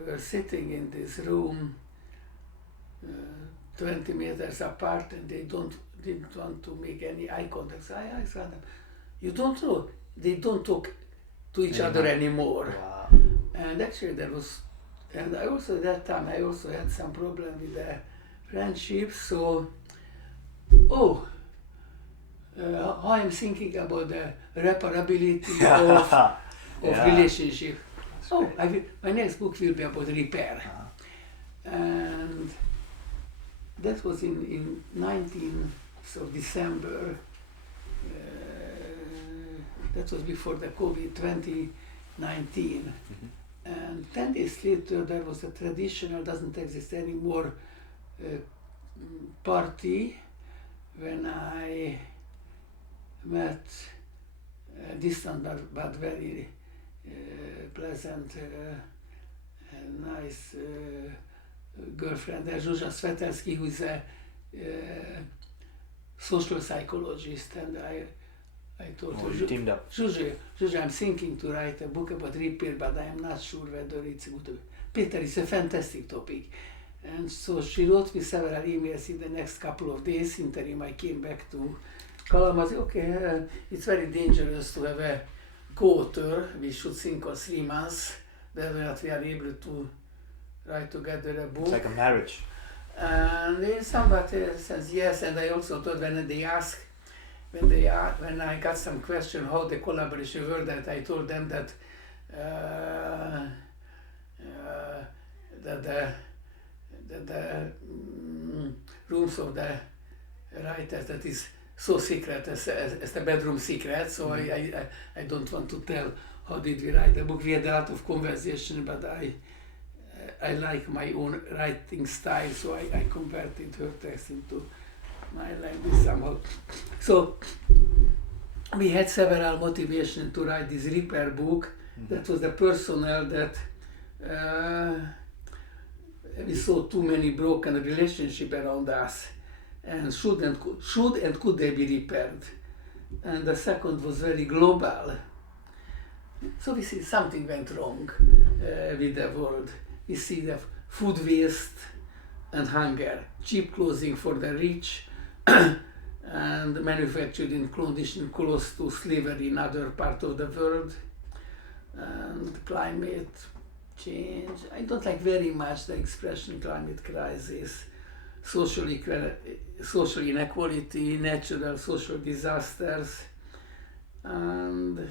were sitting in this room 20 meters apart, and they didn't want to make any eye contact. So I asked them, you don't know, they don't talk to each other anymore. Wow. And actually there was, and I also at that time, I also had some problem with the friendship, so, how I'm thinking about the reparability of relationship. My next book will be about repair. And that was in 19th of December, that was before the COVID, 2019. And 10 days later there was a traditional, doesn't exist anymore, party when I met a distant but very pleasant, nice girlfriend, Zsuzsa Svetelski, who is a social psychologist, and I told her, you teamed up. Zsuzsa, I'm thinking to write a book about repair, but I am not sure whether it's good. Peter, it's a fantastic topic. And so she wrote me several emails in the next couple of days. Interim, I came back to Kalamazoo. Okay, it's very dangerous to have a co-author. We should think of 3 months, that we are able to write together a book. It's like a marriage. And then somebody says yes, and I also thought when they ask when I got some question how the collaboration worked, that I told them that the rooms of the writers, that is so secret as the bedroom secret, so I don't want to tell how did we write the book. We had a lot of conversation, but I like my own writing style, so I converted her text into my language somehow. So we had several motivations to write this repair book. That was the personnel that we saw too many broken relationships around us, and should and could they be repaired. And the second was very global. So we see something went wrong with the world. We see the food waste and hunger, cheap clothing for the rich, and manufactured in conditions close to slavery in other parts of the world, and climate change. I don't like very much the expression climate crisis, social inequality, natural social disasters, and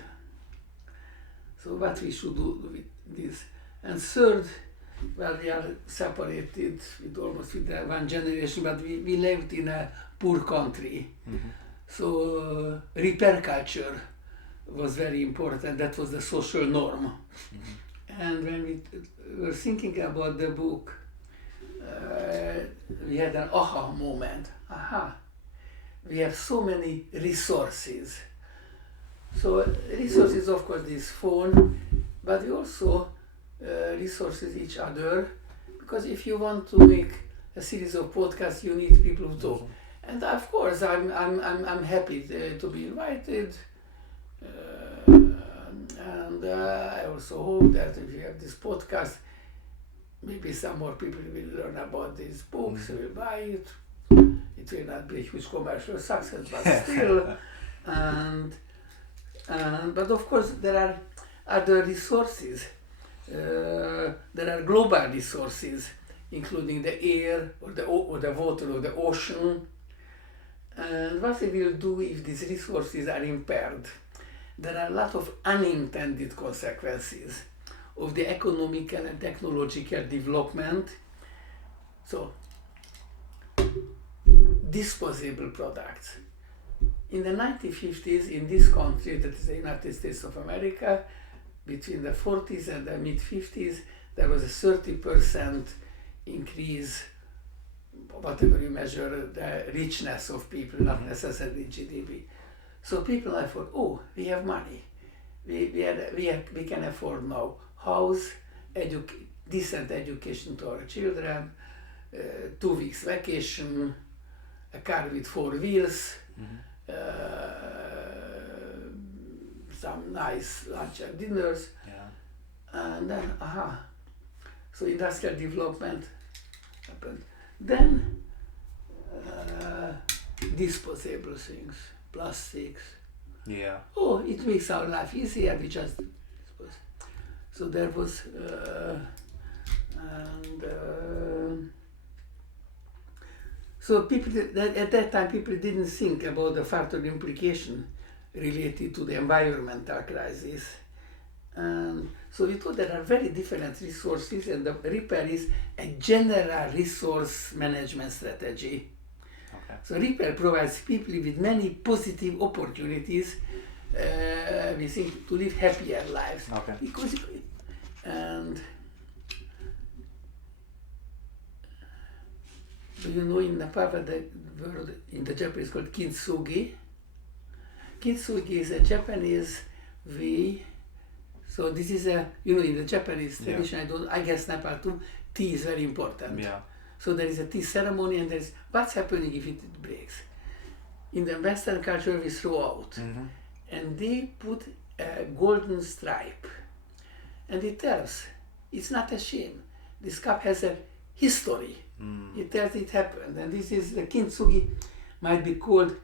so what we should do with this. And third, well, we are separated with almost with one generation, but we lived in a poor country. So repair culture was very important. That was the social norm. And when we were thinking about the book, we had an aha moment. We have so many resources. So resources, of course, this phone, but we also resources each other, because if you want to make a series of podcasts, you need people who talk. And of course, I'm happy to be invited, and I also hope that if you have this podcast, maybe some more people will learn about these books, will buy it. It will not be a huge commercial success, but still. But of course, there are other resources. There are global resources, including the air or the water or the ocean. And what we will do if these resources are impaired? There are a lot of unintended consequences of the economical and technological development. So, disposable products. In the 1950s, in this country, that is the United States of America, between the 40s and the mid-50s, there was a 30% increase, whatever you measure, the richness of people, not necessarily GDP. So people, I thought, oh, we have money. We can afford now house, decent education to our children, 2 weeks vacation, a car with 4 wheels, some nice lunch and dinners, and then, so industrial development happened. Then disposable things, plastics. Oh, it makes our life easier, we just dispose. So there was, so people, at that time people didn't think about the further implication related to the environmental crisis. And so we thought there are very different resources, and the repair is a general resource management strategy. So repair provides people with many positive opportunities, we think, to live happier lives. Because and do you know in Nepal the word in the Japanese called kintsugi? Kintsugi is a Japanese way. So this is a, in the Japanese tradition, I guess Nepal too, tea is very important. So there is a tea ceremony, and there's what's happening if it breaks. In the Western culture, we throw out, and they put a golden stripe, and it tells, it's not a shame. This cup has a history. It tells it happened, and this is the kintsugi, might be called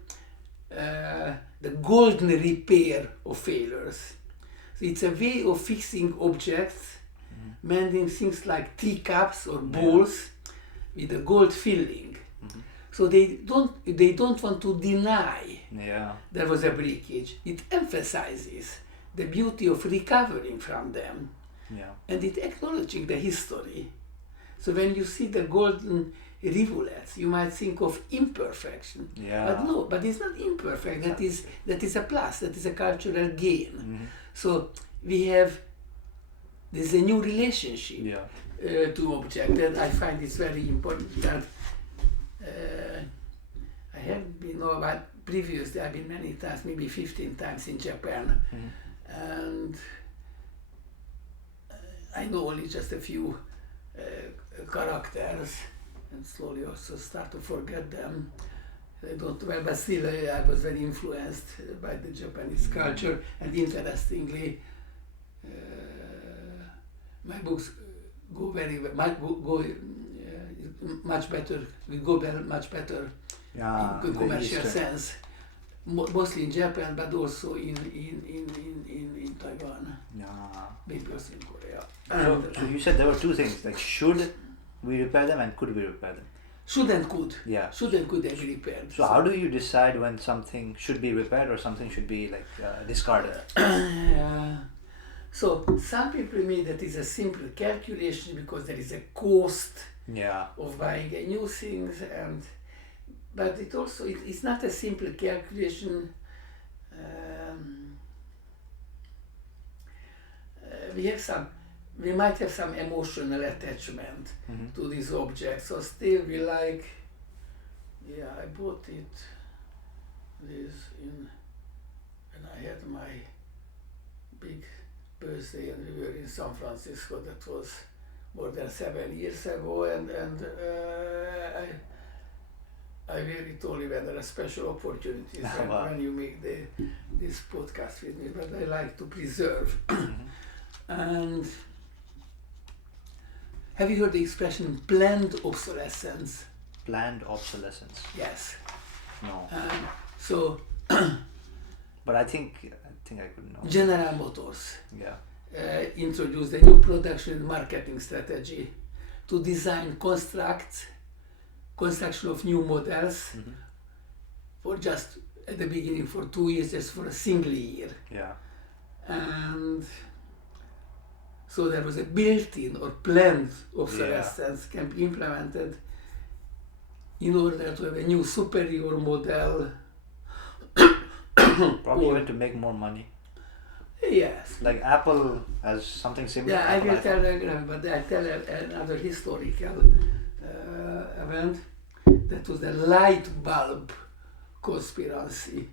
the golden repair of failures. So it's a way of fixing objects, mending things like teacups or bowls with a gold filling. So they don't want to deny Yeah. there was a breakage. It emphasizes the beauty of recovering from them, Yeah. and it acknowledging the history. So when you see the golden rivulets, you might think of imperfection. Yeah. But no, but it's not imperfect. That is a plus. That is a cultural gain. Mm-hmm. So there's a new relationship Yeah. to object that I find it's very important. That I have been, previously I've been many times, maybe 15 times in Japan, and I know only just a few characters, and slowly also start to forget them. I don't well, but still I was very influenced by the Japanese culture, and interestingly, my books go very well, much better Yeah. in the commercial Eastern- sense, mostly in Japan, but also in Taiwan, Yeah. maybe also in Korea. So you said there were two things, like should we repair them and could we repair them? Should and could. Yeah. Should and could be repaired. So how do you decide when something should be repaired or something should be like discarded? So some people mean that it's a simple calculation because there is a cost Yeah. of buying a new things, but it's not a simple calculation. We might have some emotional attachment to these objects. So still we like, I bought this when I had my big birthday and we were in San Francisco. That was more than 7 years ago, and I really only when there are special opportunities when you make this podcast with me, but I like to preserve. And have you heard the expression planned obsolescence? Planned obsolescence. Yes. No. So But I think I could know. General Motors Yeah. introduced a new production and marketing strategy to design construction of new models for just at the beginning for 2 years, just for a single year. Yeah. And so there was a built-in or planned obsolescence can be implemented in order to have a new superior model. Probably even to make more money. Yes. Like Apple has something similar. Yeah, I Apple will tell iPhone. but I tell another historical event. That was the light bulb conspiracy.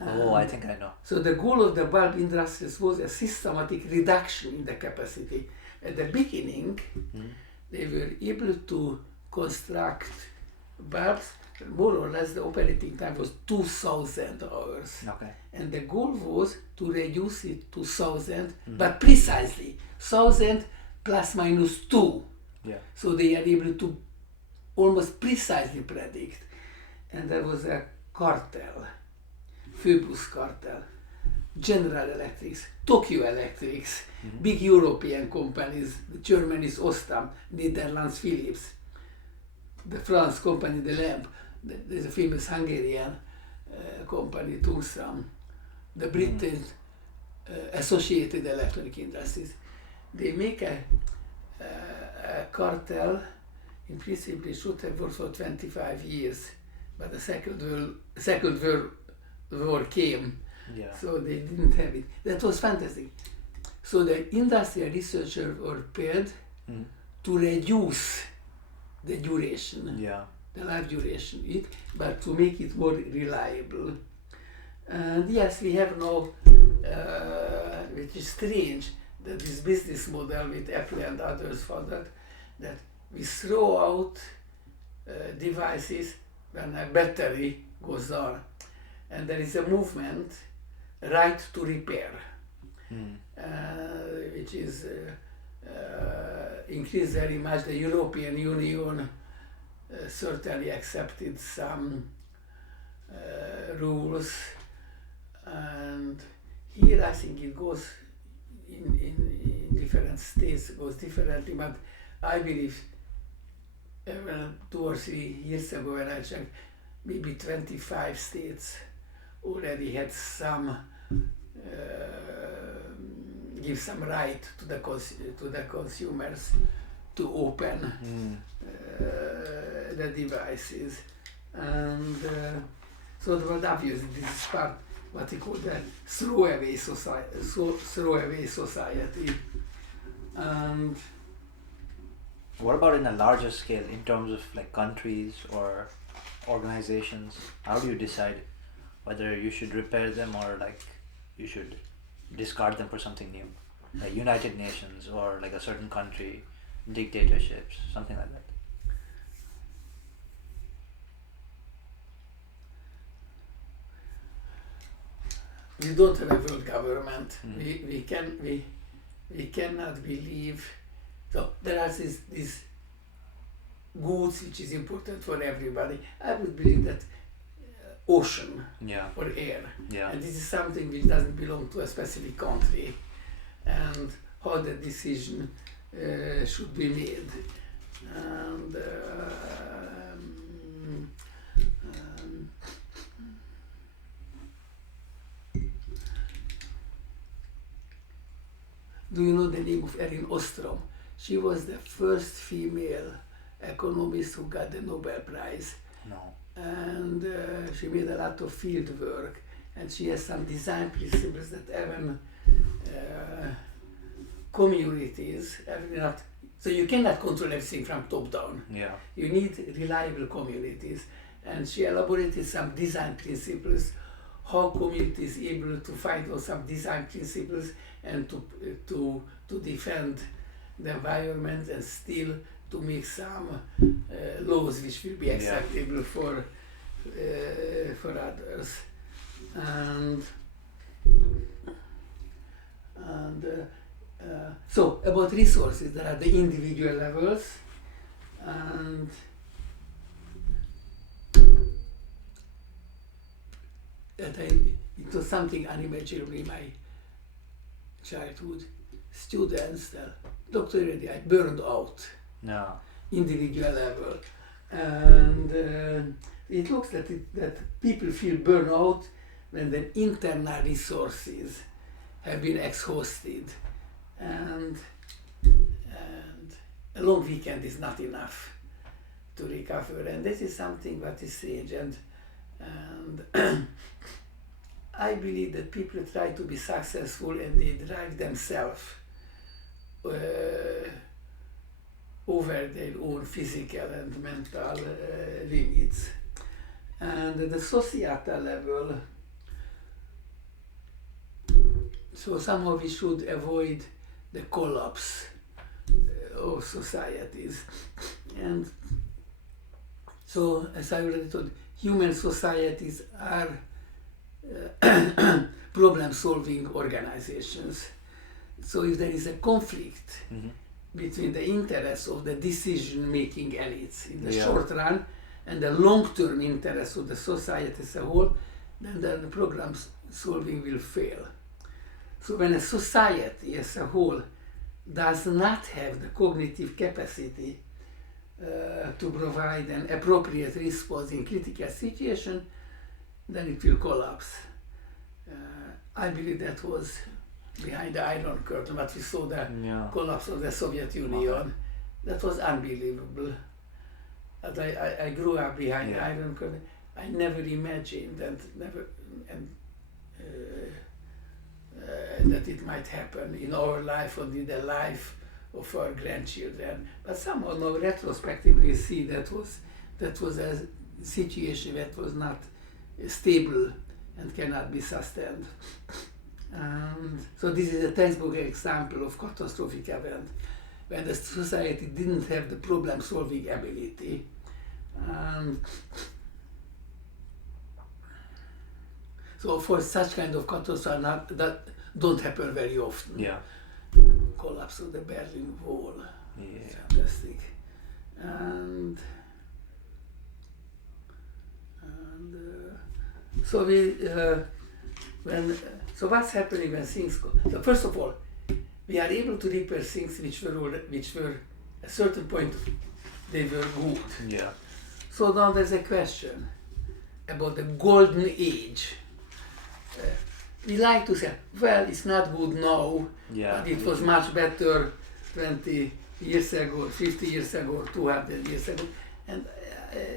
I think I know. So the goal of the bulb industries was a systematic reduction in the capacity. At the beginning, they were able to construct bulbs. More or less, the operating time was 2,000 hours. Okay. And the goal was to reduce it to 1,000, but precisely 1,000 plus minus 2. Yeah. So they are able to almost precisely predict. And there was a cartel, Phoebus cartel, General Electrics, Tokyo Electrics, big European companies, the Germany's Ostam, Netherlands Philips, the France company, the Lamp, there's a famous Hungarian company, Tungsram, the British Associated Electronic Industries. They make a cartel. In principle, it should have worked for 25 years, but the Second World War came, so they didn't have it. That was fantastic. So the industrial researchers were paid to reduce the duration, the life duration, but to make it more reliable. And yes, we have now, which is strange, that this business model with Apple and others for that we throw out devices when a battery goes down. And there is a movement, right to repair, which is increased very much. The European Union certainly accepted some rules, and here I think it goes in different states, it goes differently, but I believe well, 2 or 3 years ago when I checked, maybe 25 states already had some give some right to the consumers to open the devices, and so it was obvious this is part what he called the throwaway society, and What about in a larger scale, in terms of like countries or organizations? How do you decide whether you should repair them or like you should discard them for something new? Like United Nations or like a certain country, dictatorships, something like that. we don't have a world government. We cannot believe. So there are these goods which is important for everybody. I would believe that ocean Yeah, or air, yeah, and this is something which doesn't belong to a specific country, and how the decision should be made. And do you know the name of Erin Ostrom? She was the first female economist who got the Nobel Prize, no, and she made a lot of field work, and she has some design principles that even communities are not. So you cannot control everything from top down. yeah, You need reliable communities, and she elaborated some design principles, how communities able to find out some design principles and to defend the environment and still to make some laws which will be acceptable for others. And so about resources, there are the individual levels, and it was something unimaginable in my childhood. Students tell, Dr. Erdi, I burned out, no, individual level, and it looks that people feel burned out when the internal resources have been exhausted, and a long weekend is not enough to recover, and this is something that is strange, and I believe that people try to be successful and they drive themselves over their own physical and mental limits. And at the societal level, so somehow we should avoid the collapse of societies. And so, as I already told, human societies are problem-solving organizations. So if there is a conflict between the interests of the decision-making elites in the short run and the long-term interests of the society as a whole, then the problem solving will fail. So when a society as a whole does not have the cognitive capacity to provide an appropriate response in critical situation, then it will collapse. I believe that was behind the Iron Curtain, but we saw the collapse of the Soviet Union. That was unbelievable. But I grew up behind the Iron Curtain. I never imagined that it might happen in our life or in the life of our grandchildren. But somehow now retrospectively see that was a situation that was not stable and cannot be sustained. So this is a textbook example of catastrophic event when the society didn't have the problem-solving ability. So for such kind of catastrophe that don't happen very often. yeah, Collapse of the Berlin Wall. yeah, Fantastic. So so what's happening when things go? So first of all, we are able to repair things which were at a certain point they were good. Yeah. So now there's a question about the golden age. We like to say, well, it's not good now, Yeah. but it was much better 20 years ago, 50 years ago, 200 years ago. And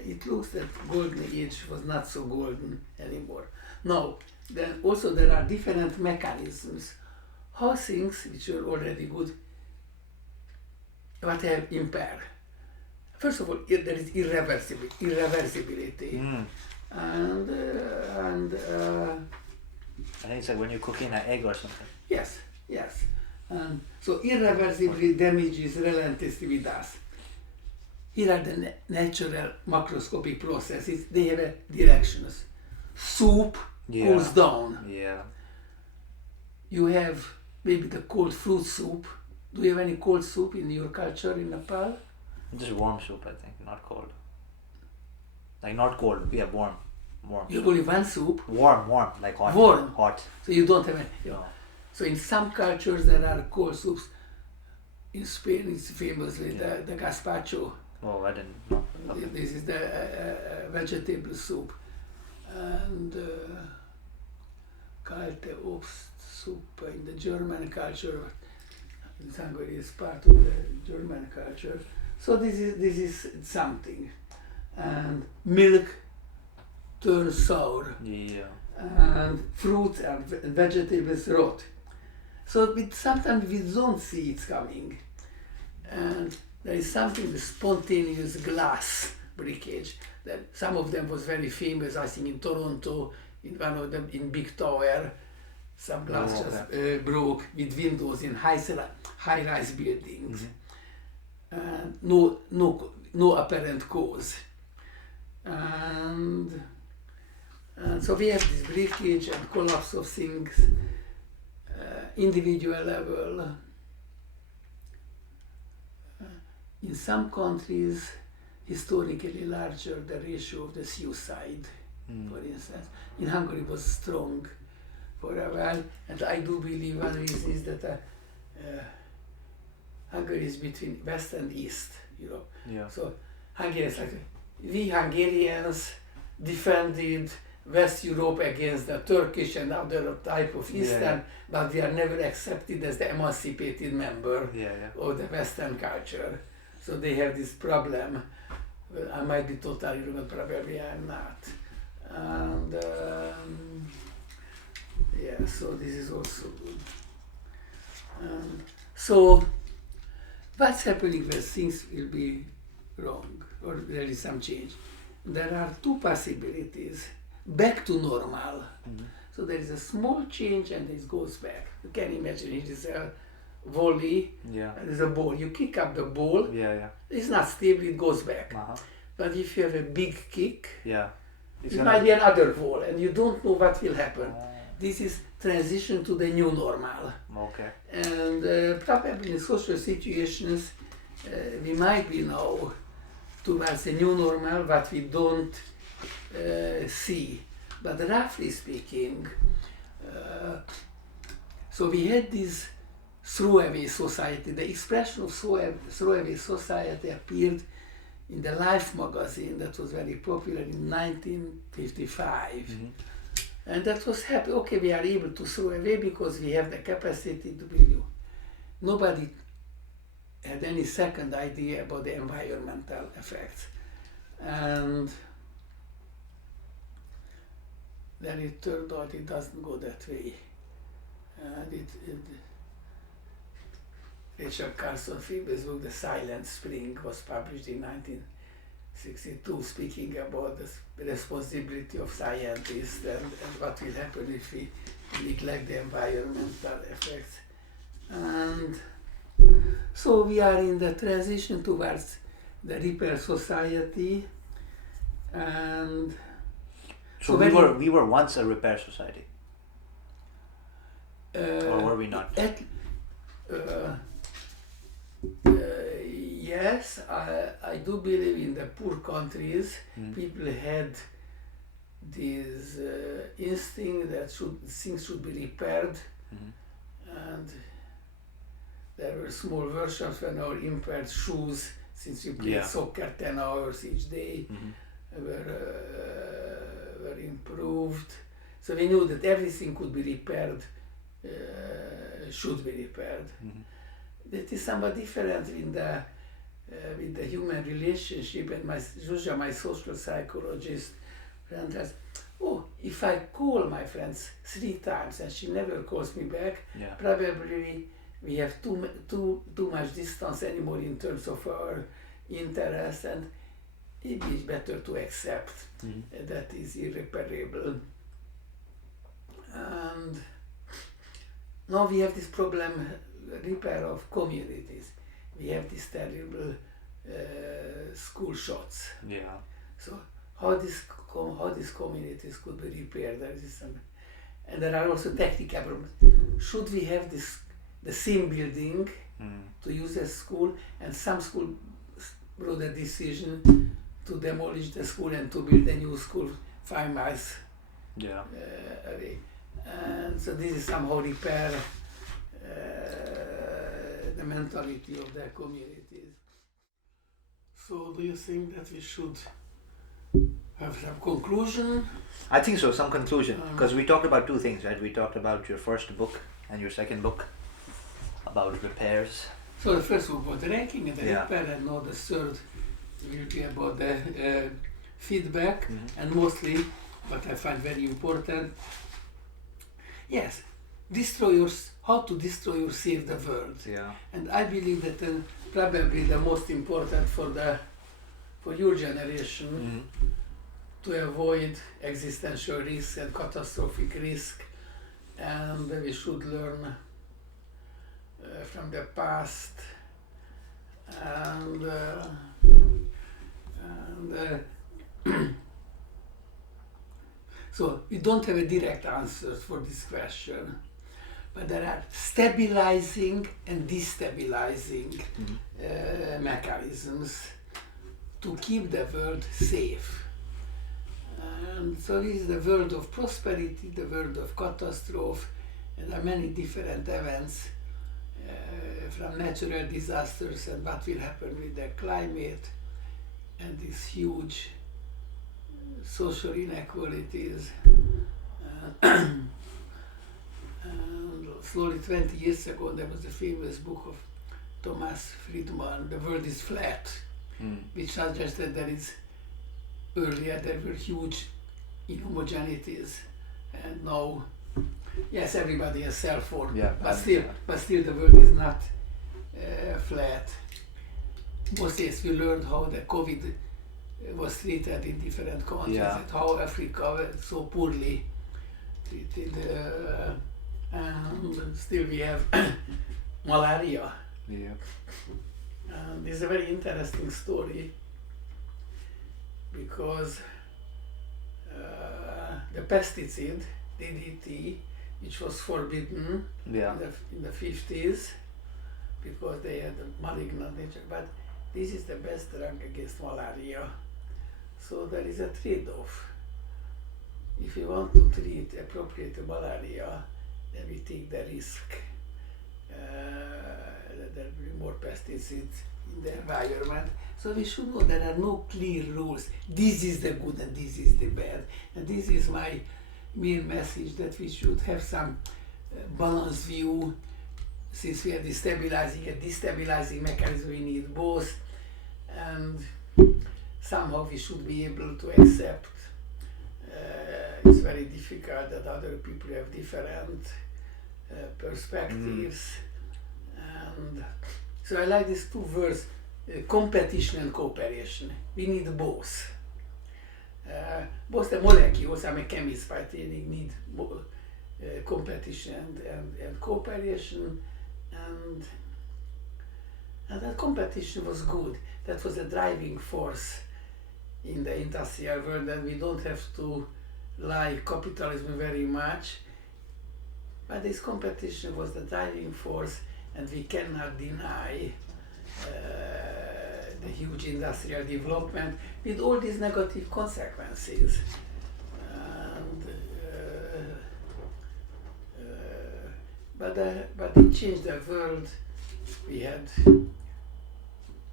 it looks that golden age was not so golden anymore. Now, then also there are different mechanisms how things which are already good, what have impaired. First of all, there is irreversibility. And I think it's like when you're cooking an egg or something. yes. And so irreversibly damages relativity does. Here are the natural macroscopic processes. They have directions. Soup cools down. Yeah. You have maybe the cold fruit soup. Do you have any cold soup in your culture in Nepal? Just warm soup, I think, not cold. Like not cold, yeah, warm. You have only one soup? Warm, like hot. Warm? Hot. So you don't have any. No. So in some cultures there are cold soups. In Spain it's famous with the gazpacho. Oh, I didn't know. Okay. This is the vegetable soup. And kalte Obst soup in the German culture. Hungary is part of the German culture. So this is something. And milk turns sour. Yeah. And fruits and vegetables rot. So sometimes we don't see it coming. And there is something, the spontaneous glass breakage. That some of them was very famous, I think in Toronto, in one of them, in Big Tower. Some glass just broke with windows in high-rise buildings. And no apparent cause. And so we have this breakage and collapse of things, individual level. In some countries, historically larger the ratio of the suicide, for instance. In Hungary it was strong for a while, and I do believe one reason is that Hungary is between West and East Europe. Yeah. So Hungarians, like we Hungarians defended West Europe against the Turkish and other type of Eastern, but we are never accepted as the emancipated member of the Western culture. So they have this problem. Well, I might be totally wrong, but probably I'm not. And so this is also good. So what's happening when things will be wrong or there is some change? There are two possibilities. Back to normal. So there is a small change and it goes back. You can imagine it is a volley, and there's a ball. You kick up the ball, it's not stable, it goes back. But if you have a big kick, it might be another ball and you don't know what will happen. This is transition to the new normal. Okay. And probably in social situations, we might be now towards a new normal, but we don't see. But roughly speaking, so we had this throwaway society. The expression of throwaway society appeared in the Life magazine that was very popular in 1955. And that was happy. Okay, we are able to throw away because we have the capacity to renew. Nobody had any second idea about the environmental effects. And then it turned out it doesn't go that way. And Rachel Carson Phoebe's book, The Silent Spring, was published in 1962, speaking about the responsibility of scientists and what will happen if we neglect the environmental effects. And so we are in the transition towards the repair society, and so we were once a repair society, or were we not? Yes, I do believe in the poor countries, people had this instinct that things should be repaired, and there were small versions when our impaired shoes since we played soccer 10 hours each day, were improved. So we knew that everything could be repaired, should be repaired. That is somewhat different in the with the human relationship, and Zsuzsa, my social psychologist friend, has, if I call my friends 3 times and she never calls me back, probably we have too much distance anymore in terms of our interest, and maybe it's better to accept that is irreparable. And now we have this problem, repair of communities. We have these terrible school shots. So how these communities could be repaired? And there are also technical problems. Should we have the same building to use as school? And some school brought a decision to demolish the school and to build a new school 5 miles away. And so this is somehow repair the mentality of their communities. So do you think that we should have some conclusion? I think so, some conclusion, because we talked about 2 things, right? We talked about your first book and your second book about repairs. So the first book was the ranking and the repair, and now the third will be about the feedback, and mostly what I find very important, how to destroy or save the world. And I believe that probably the most important for your generation to avoid existential risk and catastrophic risk, and we should learn from the past, and so we don't have a direct answer for this question, but there are stabilizing and destabilizing mechanisms to keep the world safe. And so this is the world of prosperity, the world of catastrophe, and there are many different events from natural disasters and what will happen with the climate and these huge social inequalities. And slowly 20 years ago there was a famous book of Thomas Friedman, The World is Flat, which suggested that earlier there were huge inhomogeneities, and now everybody has cell phone, but still the world is not flat. Mostly we learned how the COVID was treated in different countries, and how Africa was so poorly treated, and still we have malaria. And this is a very interesting story, because the pesticide DDT, which was forbidden in the 50s because they had a malignant nature, but this is the best drug against malaria. So there is a trade-off. If you want to treat appropriate malaria, then we take the risk that there will be more pesticides in the environment. So we should know there are no clear rules. This is the good and this is the bad. And this is my main message, that we should have some balanced view. Since we have the stabilizing and destabilizing mechanism, we need both. And somehow we should be able to accept it's very difficult that other people have different perspectives. And so I like these 2 words, competition and cooperation. We need both. Both the molecules, I'm a chemist by training, need competition and cooperation, and that competition was good. That was a driving force in the industrial world, and we don't have to like capitalism very much, but this competition was the driving force, and we cannot deny the huge industrial development with all these negative consequences. But it changed the world. We had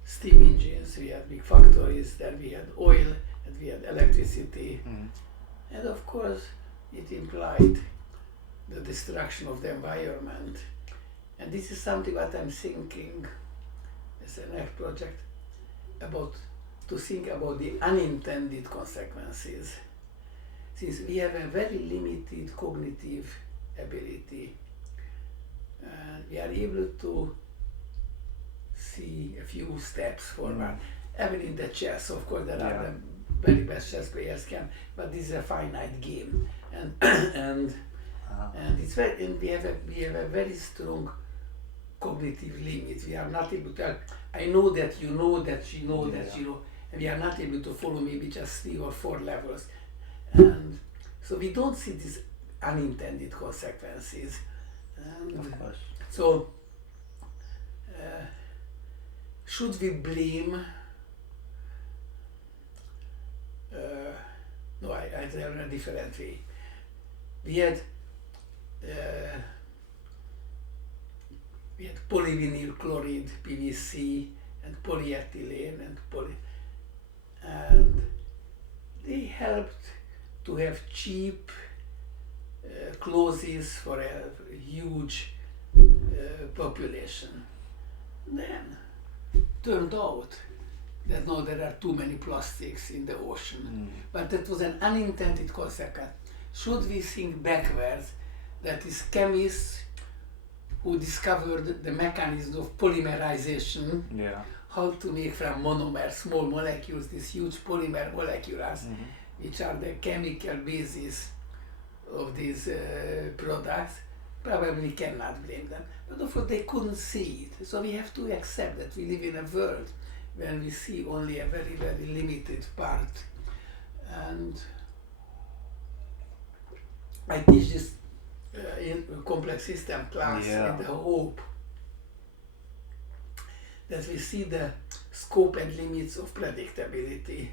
steam engines, mines, we had big factories, then we had oil, and we had electricity, and of course it implied the destruction of the environment. And this is something that I'm thinking as a next project about, to think about the unintended consequences. Since we have a very limited cognitive ability, and we are able to see a few steps forward. Even in the chess, of course, there are the very best chess players can, but this is a finite game, and and it's very, and we have a very strong cognitive limit. We are not able to. I know that you know that you know that you know, and we are not able to follow maybe just 3 or 4 levels, and so we don't see these unintended consequences. And of course. So, should we blame? No, I tell in a different way. We had polyvinyl chloride, PVC, and polyethylene, and they helped to have cheap clothes for a huge population. Then turned out that now there are too many plastics in the ocean. But that was an unintended consequence. Should we think backwards, that is chemists who discovered the mechanism of polymerization, how to make from monomers, small molecules, these huge polymer molecules, which are the chemical basis of these products, probably cannot blame them. But of course they couldn't see it. So we have to accept that we live in a world when we see only a very, very limited part. And I teach this in complex system class in the hope that we see the scope and limits of predictability.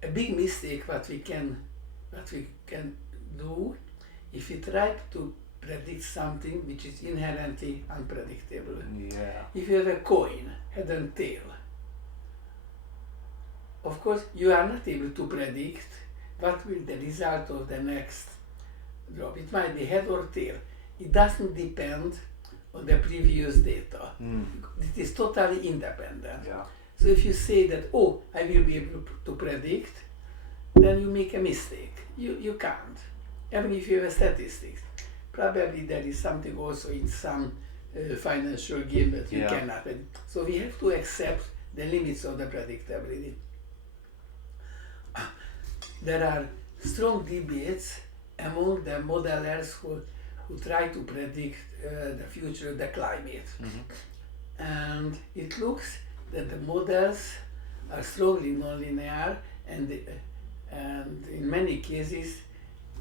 A big mistake what we can do if we try to predict something which is inherently unpredictable. If you have a coin, head and tail, of course you are not able to predict what will the result of the next drop. It might be head or tail. It doesn't depend on the previous data. It is totally independent. So if you say that, oh, I will be able to predict, then you make a mistake. You can't. Even if you have a statistics, probably there is something also in some financial game that you cannot predict. So we have to accept the limits of the predictability. There are strong debates among the modelers who try to predict the future of the climate. And it looks that the models are strongly nonlinear, and in many cases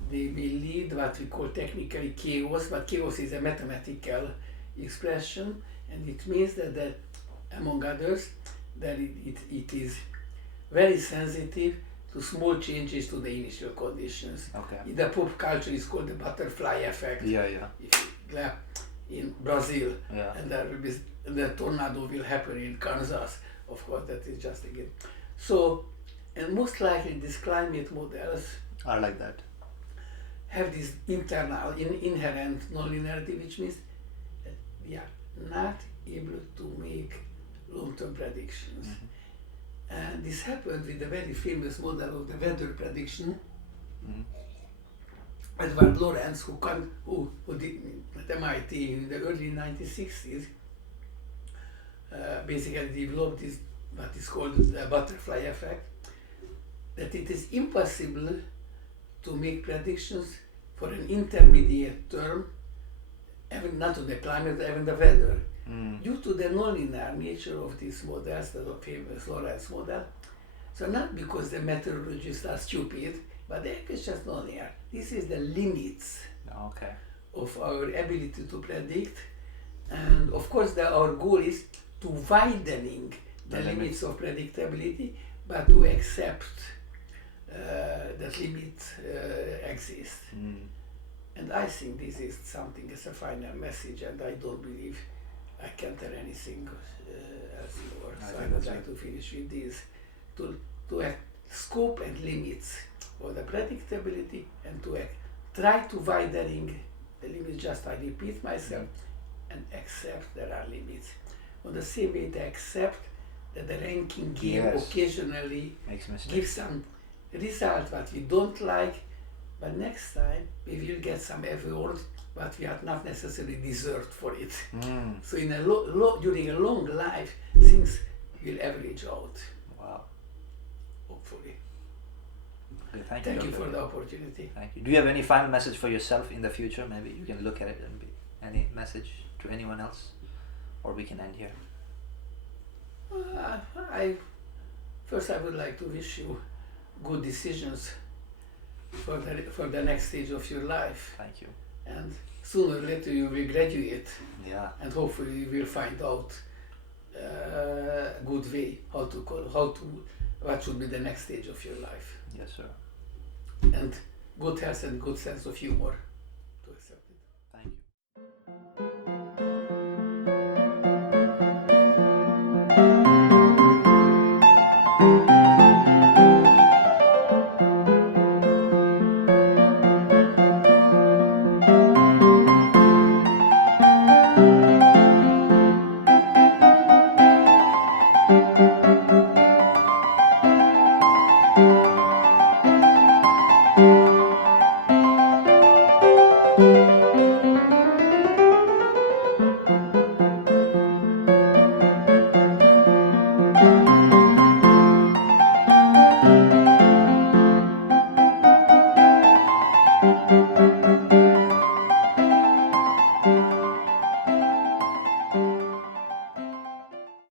they will lead what we call technically chaos, but chaos is a mathematical expression, and it means that among others, that it is very sensitive to small changes to the initial conditions. In the pop culture is called the butterfly effect. If you in Brazil, and there will be the tornado will happen in Kansas, of course that is just a game. So, and most likely these climate models are like that. Have this internal, inherent nonlinearity, which means that we are not able to make long-term predictions. And this happened with the very famous model of the weather prediction. Edward Lorenz, who did at MIT in the early 1960s, basically developed this, what is called the butterfly effect, that it is impossible to make predictions for an intermediate term, even not to the climate, even the weather. Due to the nonlinear nature of these models, the famous Lorenz model. So not because the meteorologists are stupid, but they are just nonlinear. This is the limits of our ability to predict. And of course our goal is to widening the limits of predictability, but to accept that limits exist. And I think this is something as a final message, and I don't believe I can't tell anything else more. I So I think would that's like to finish with this. To act scope and limits for the predictability, and to act, try to widening the limits, just I repeat myself, and accept there are limits. On the same way, to accept that the ranking game Yes. occasionally Makes mistakes. gives some result what we don't like, but next time we will get some award but we are not necessarily deserved for it. So in a during a long life, things will average out, Wow. hopefully. Okay, thank You Dr. for Erdi. the opportunity. Thank you. Do you have any final message for yourself in the future? Maybe you can look at it and be any message to anyone else, or we can end here. First I would like to wish you good decisions for the next stage of your life, Thank you. and sooner or later you will graduate, Yeah. and hopefully you will find out a good way what should be the next stage of your life, Yes, sir. and good health and good sense of humor.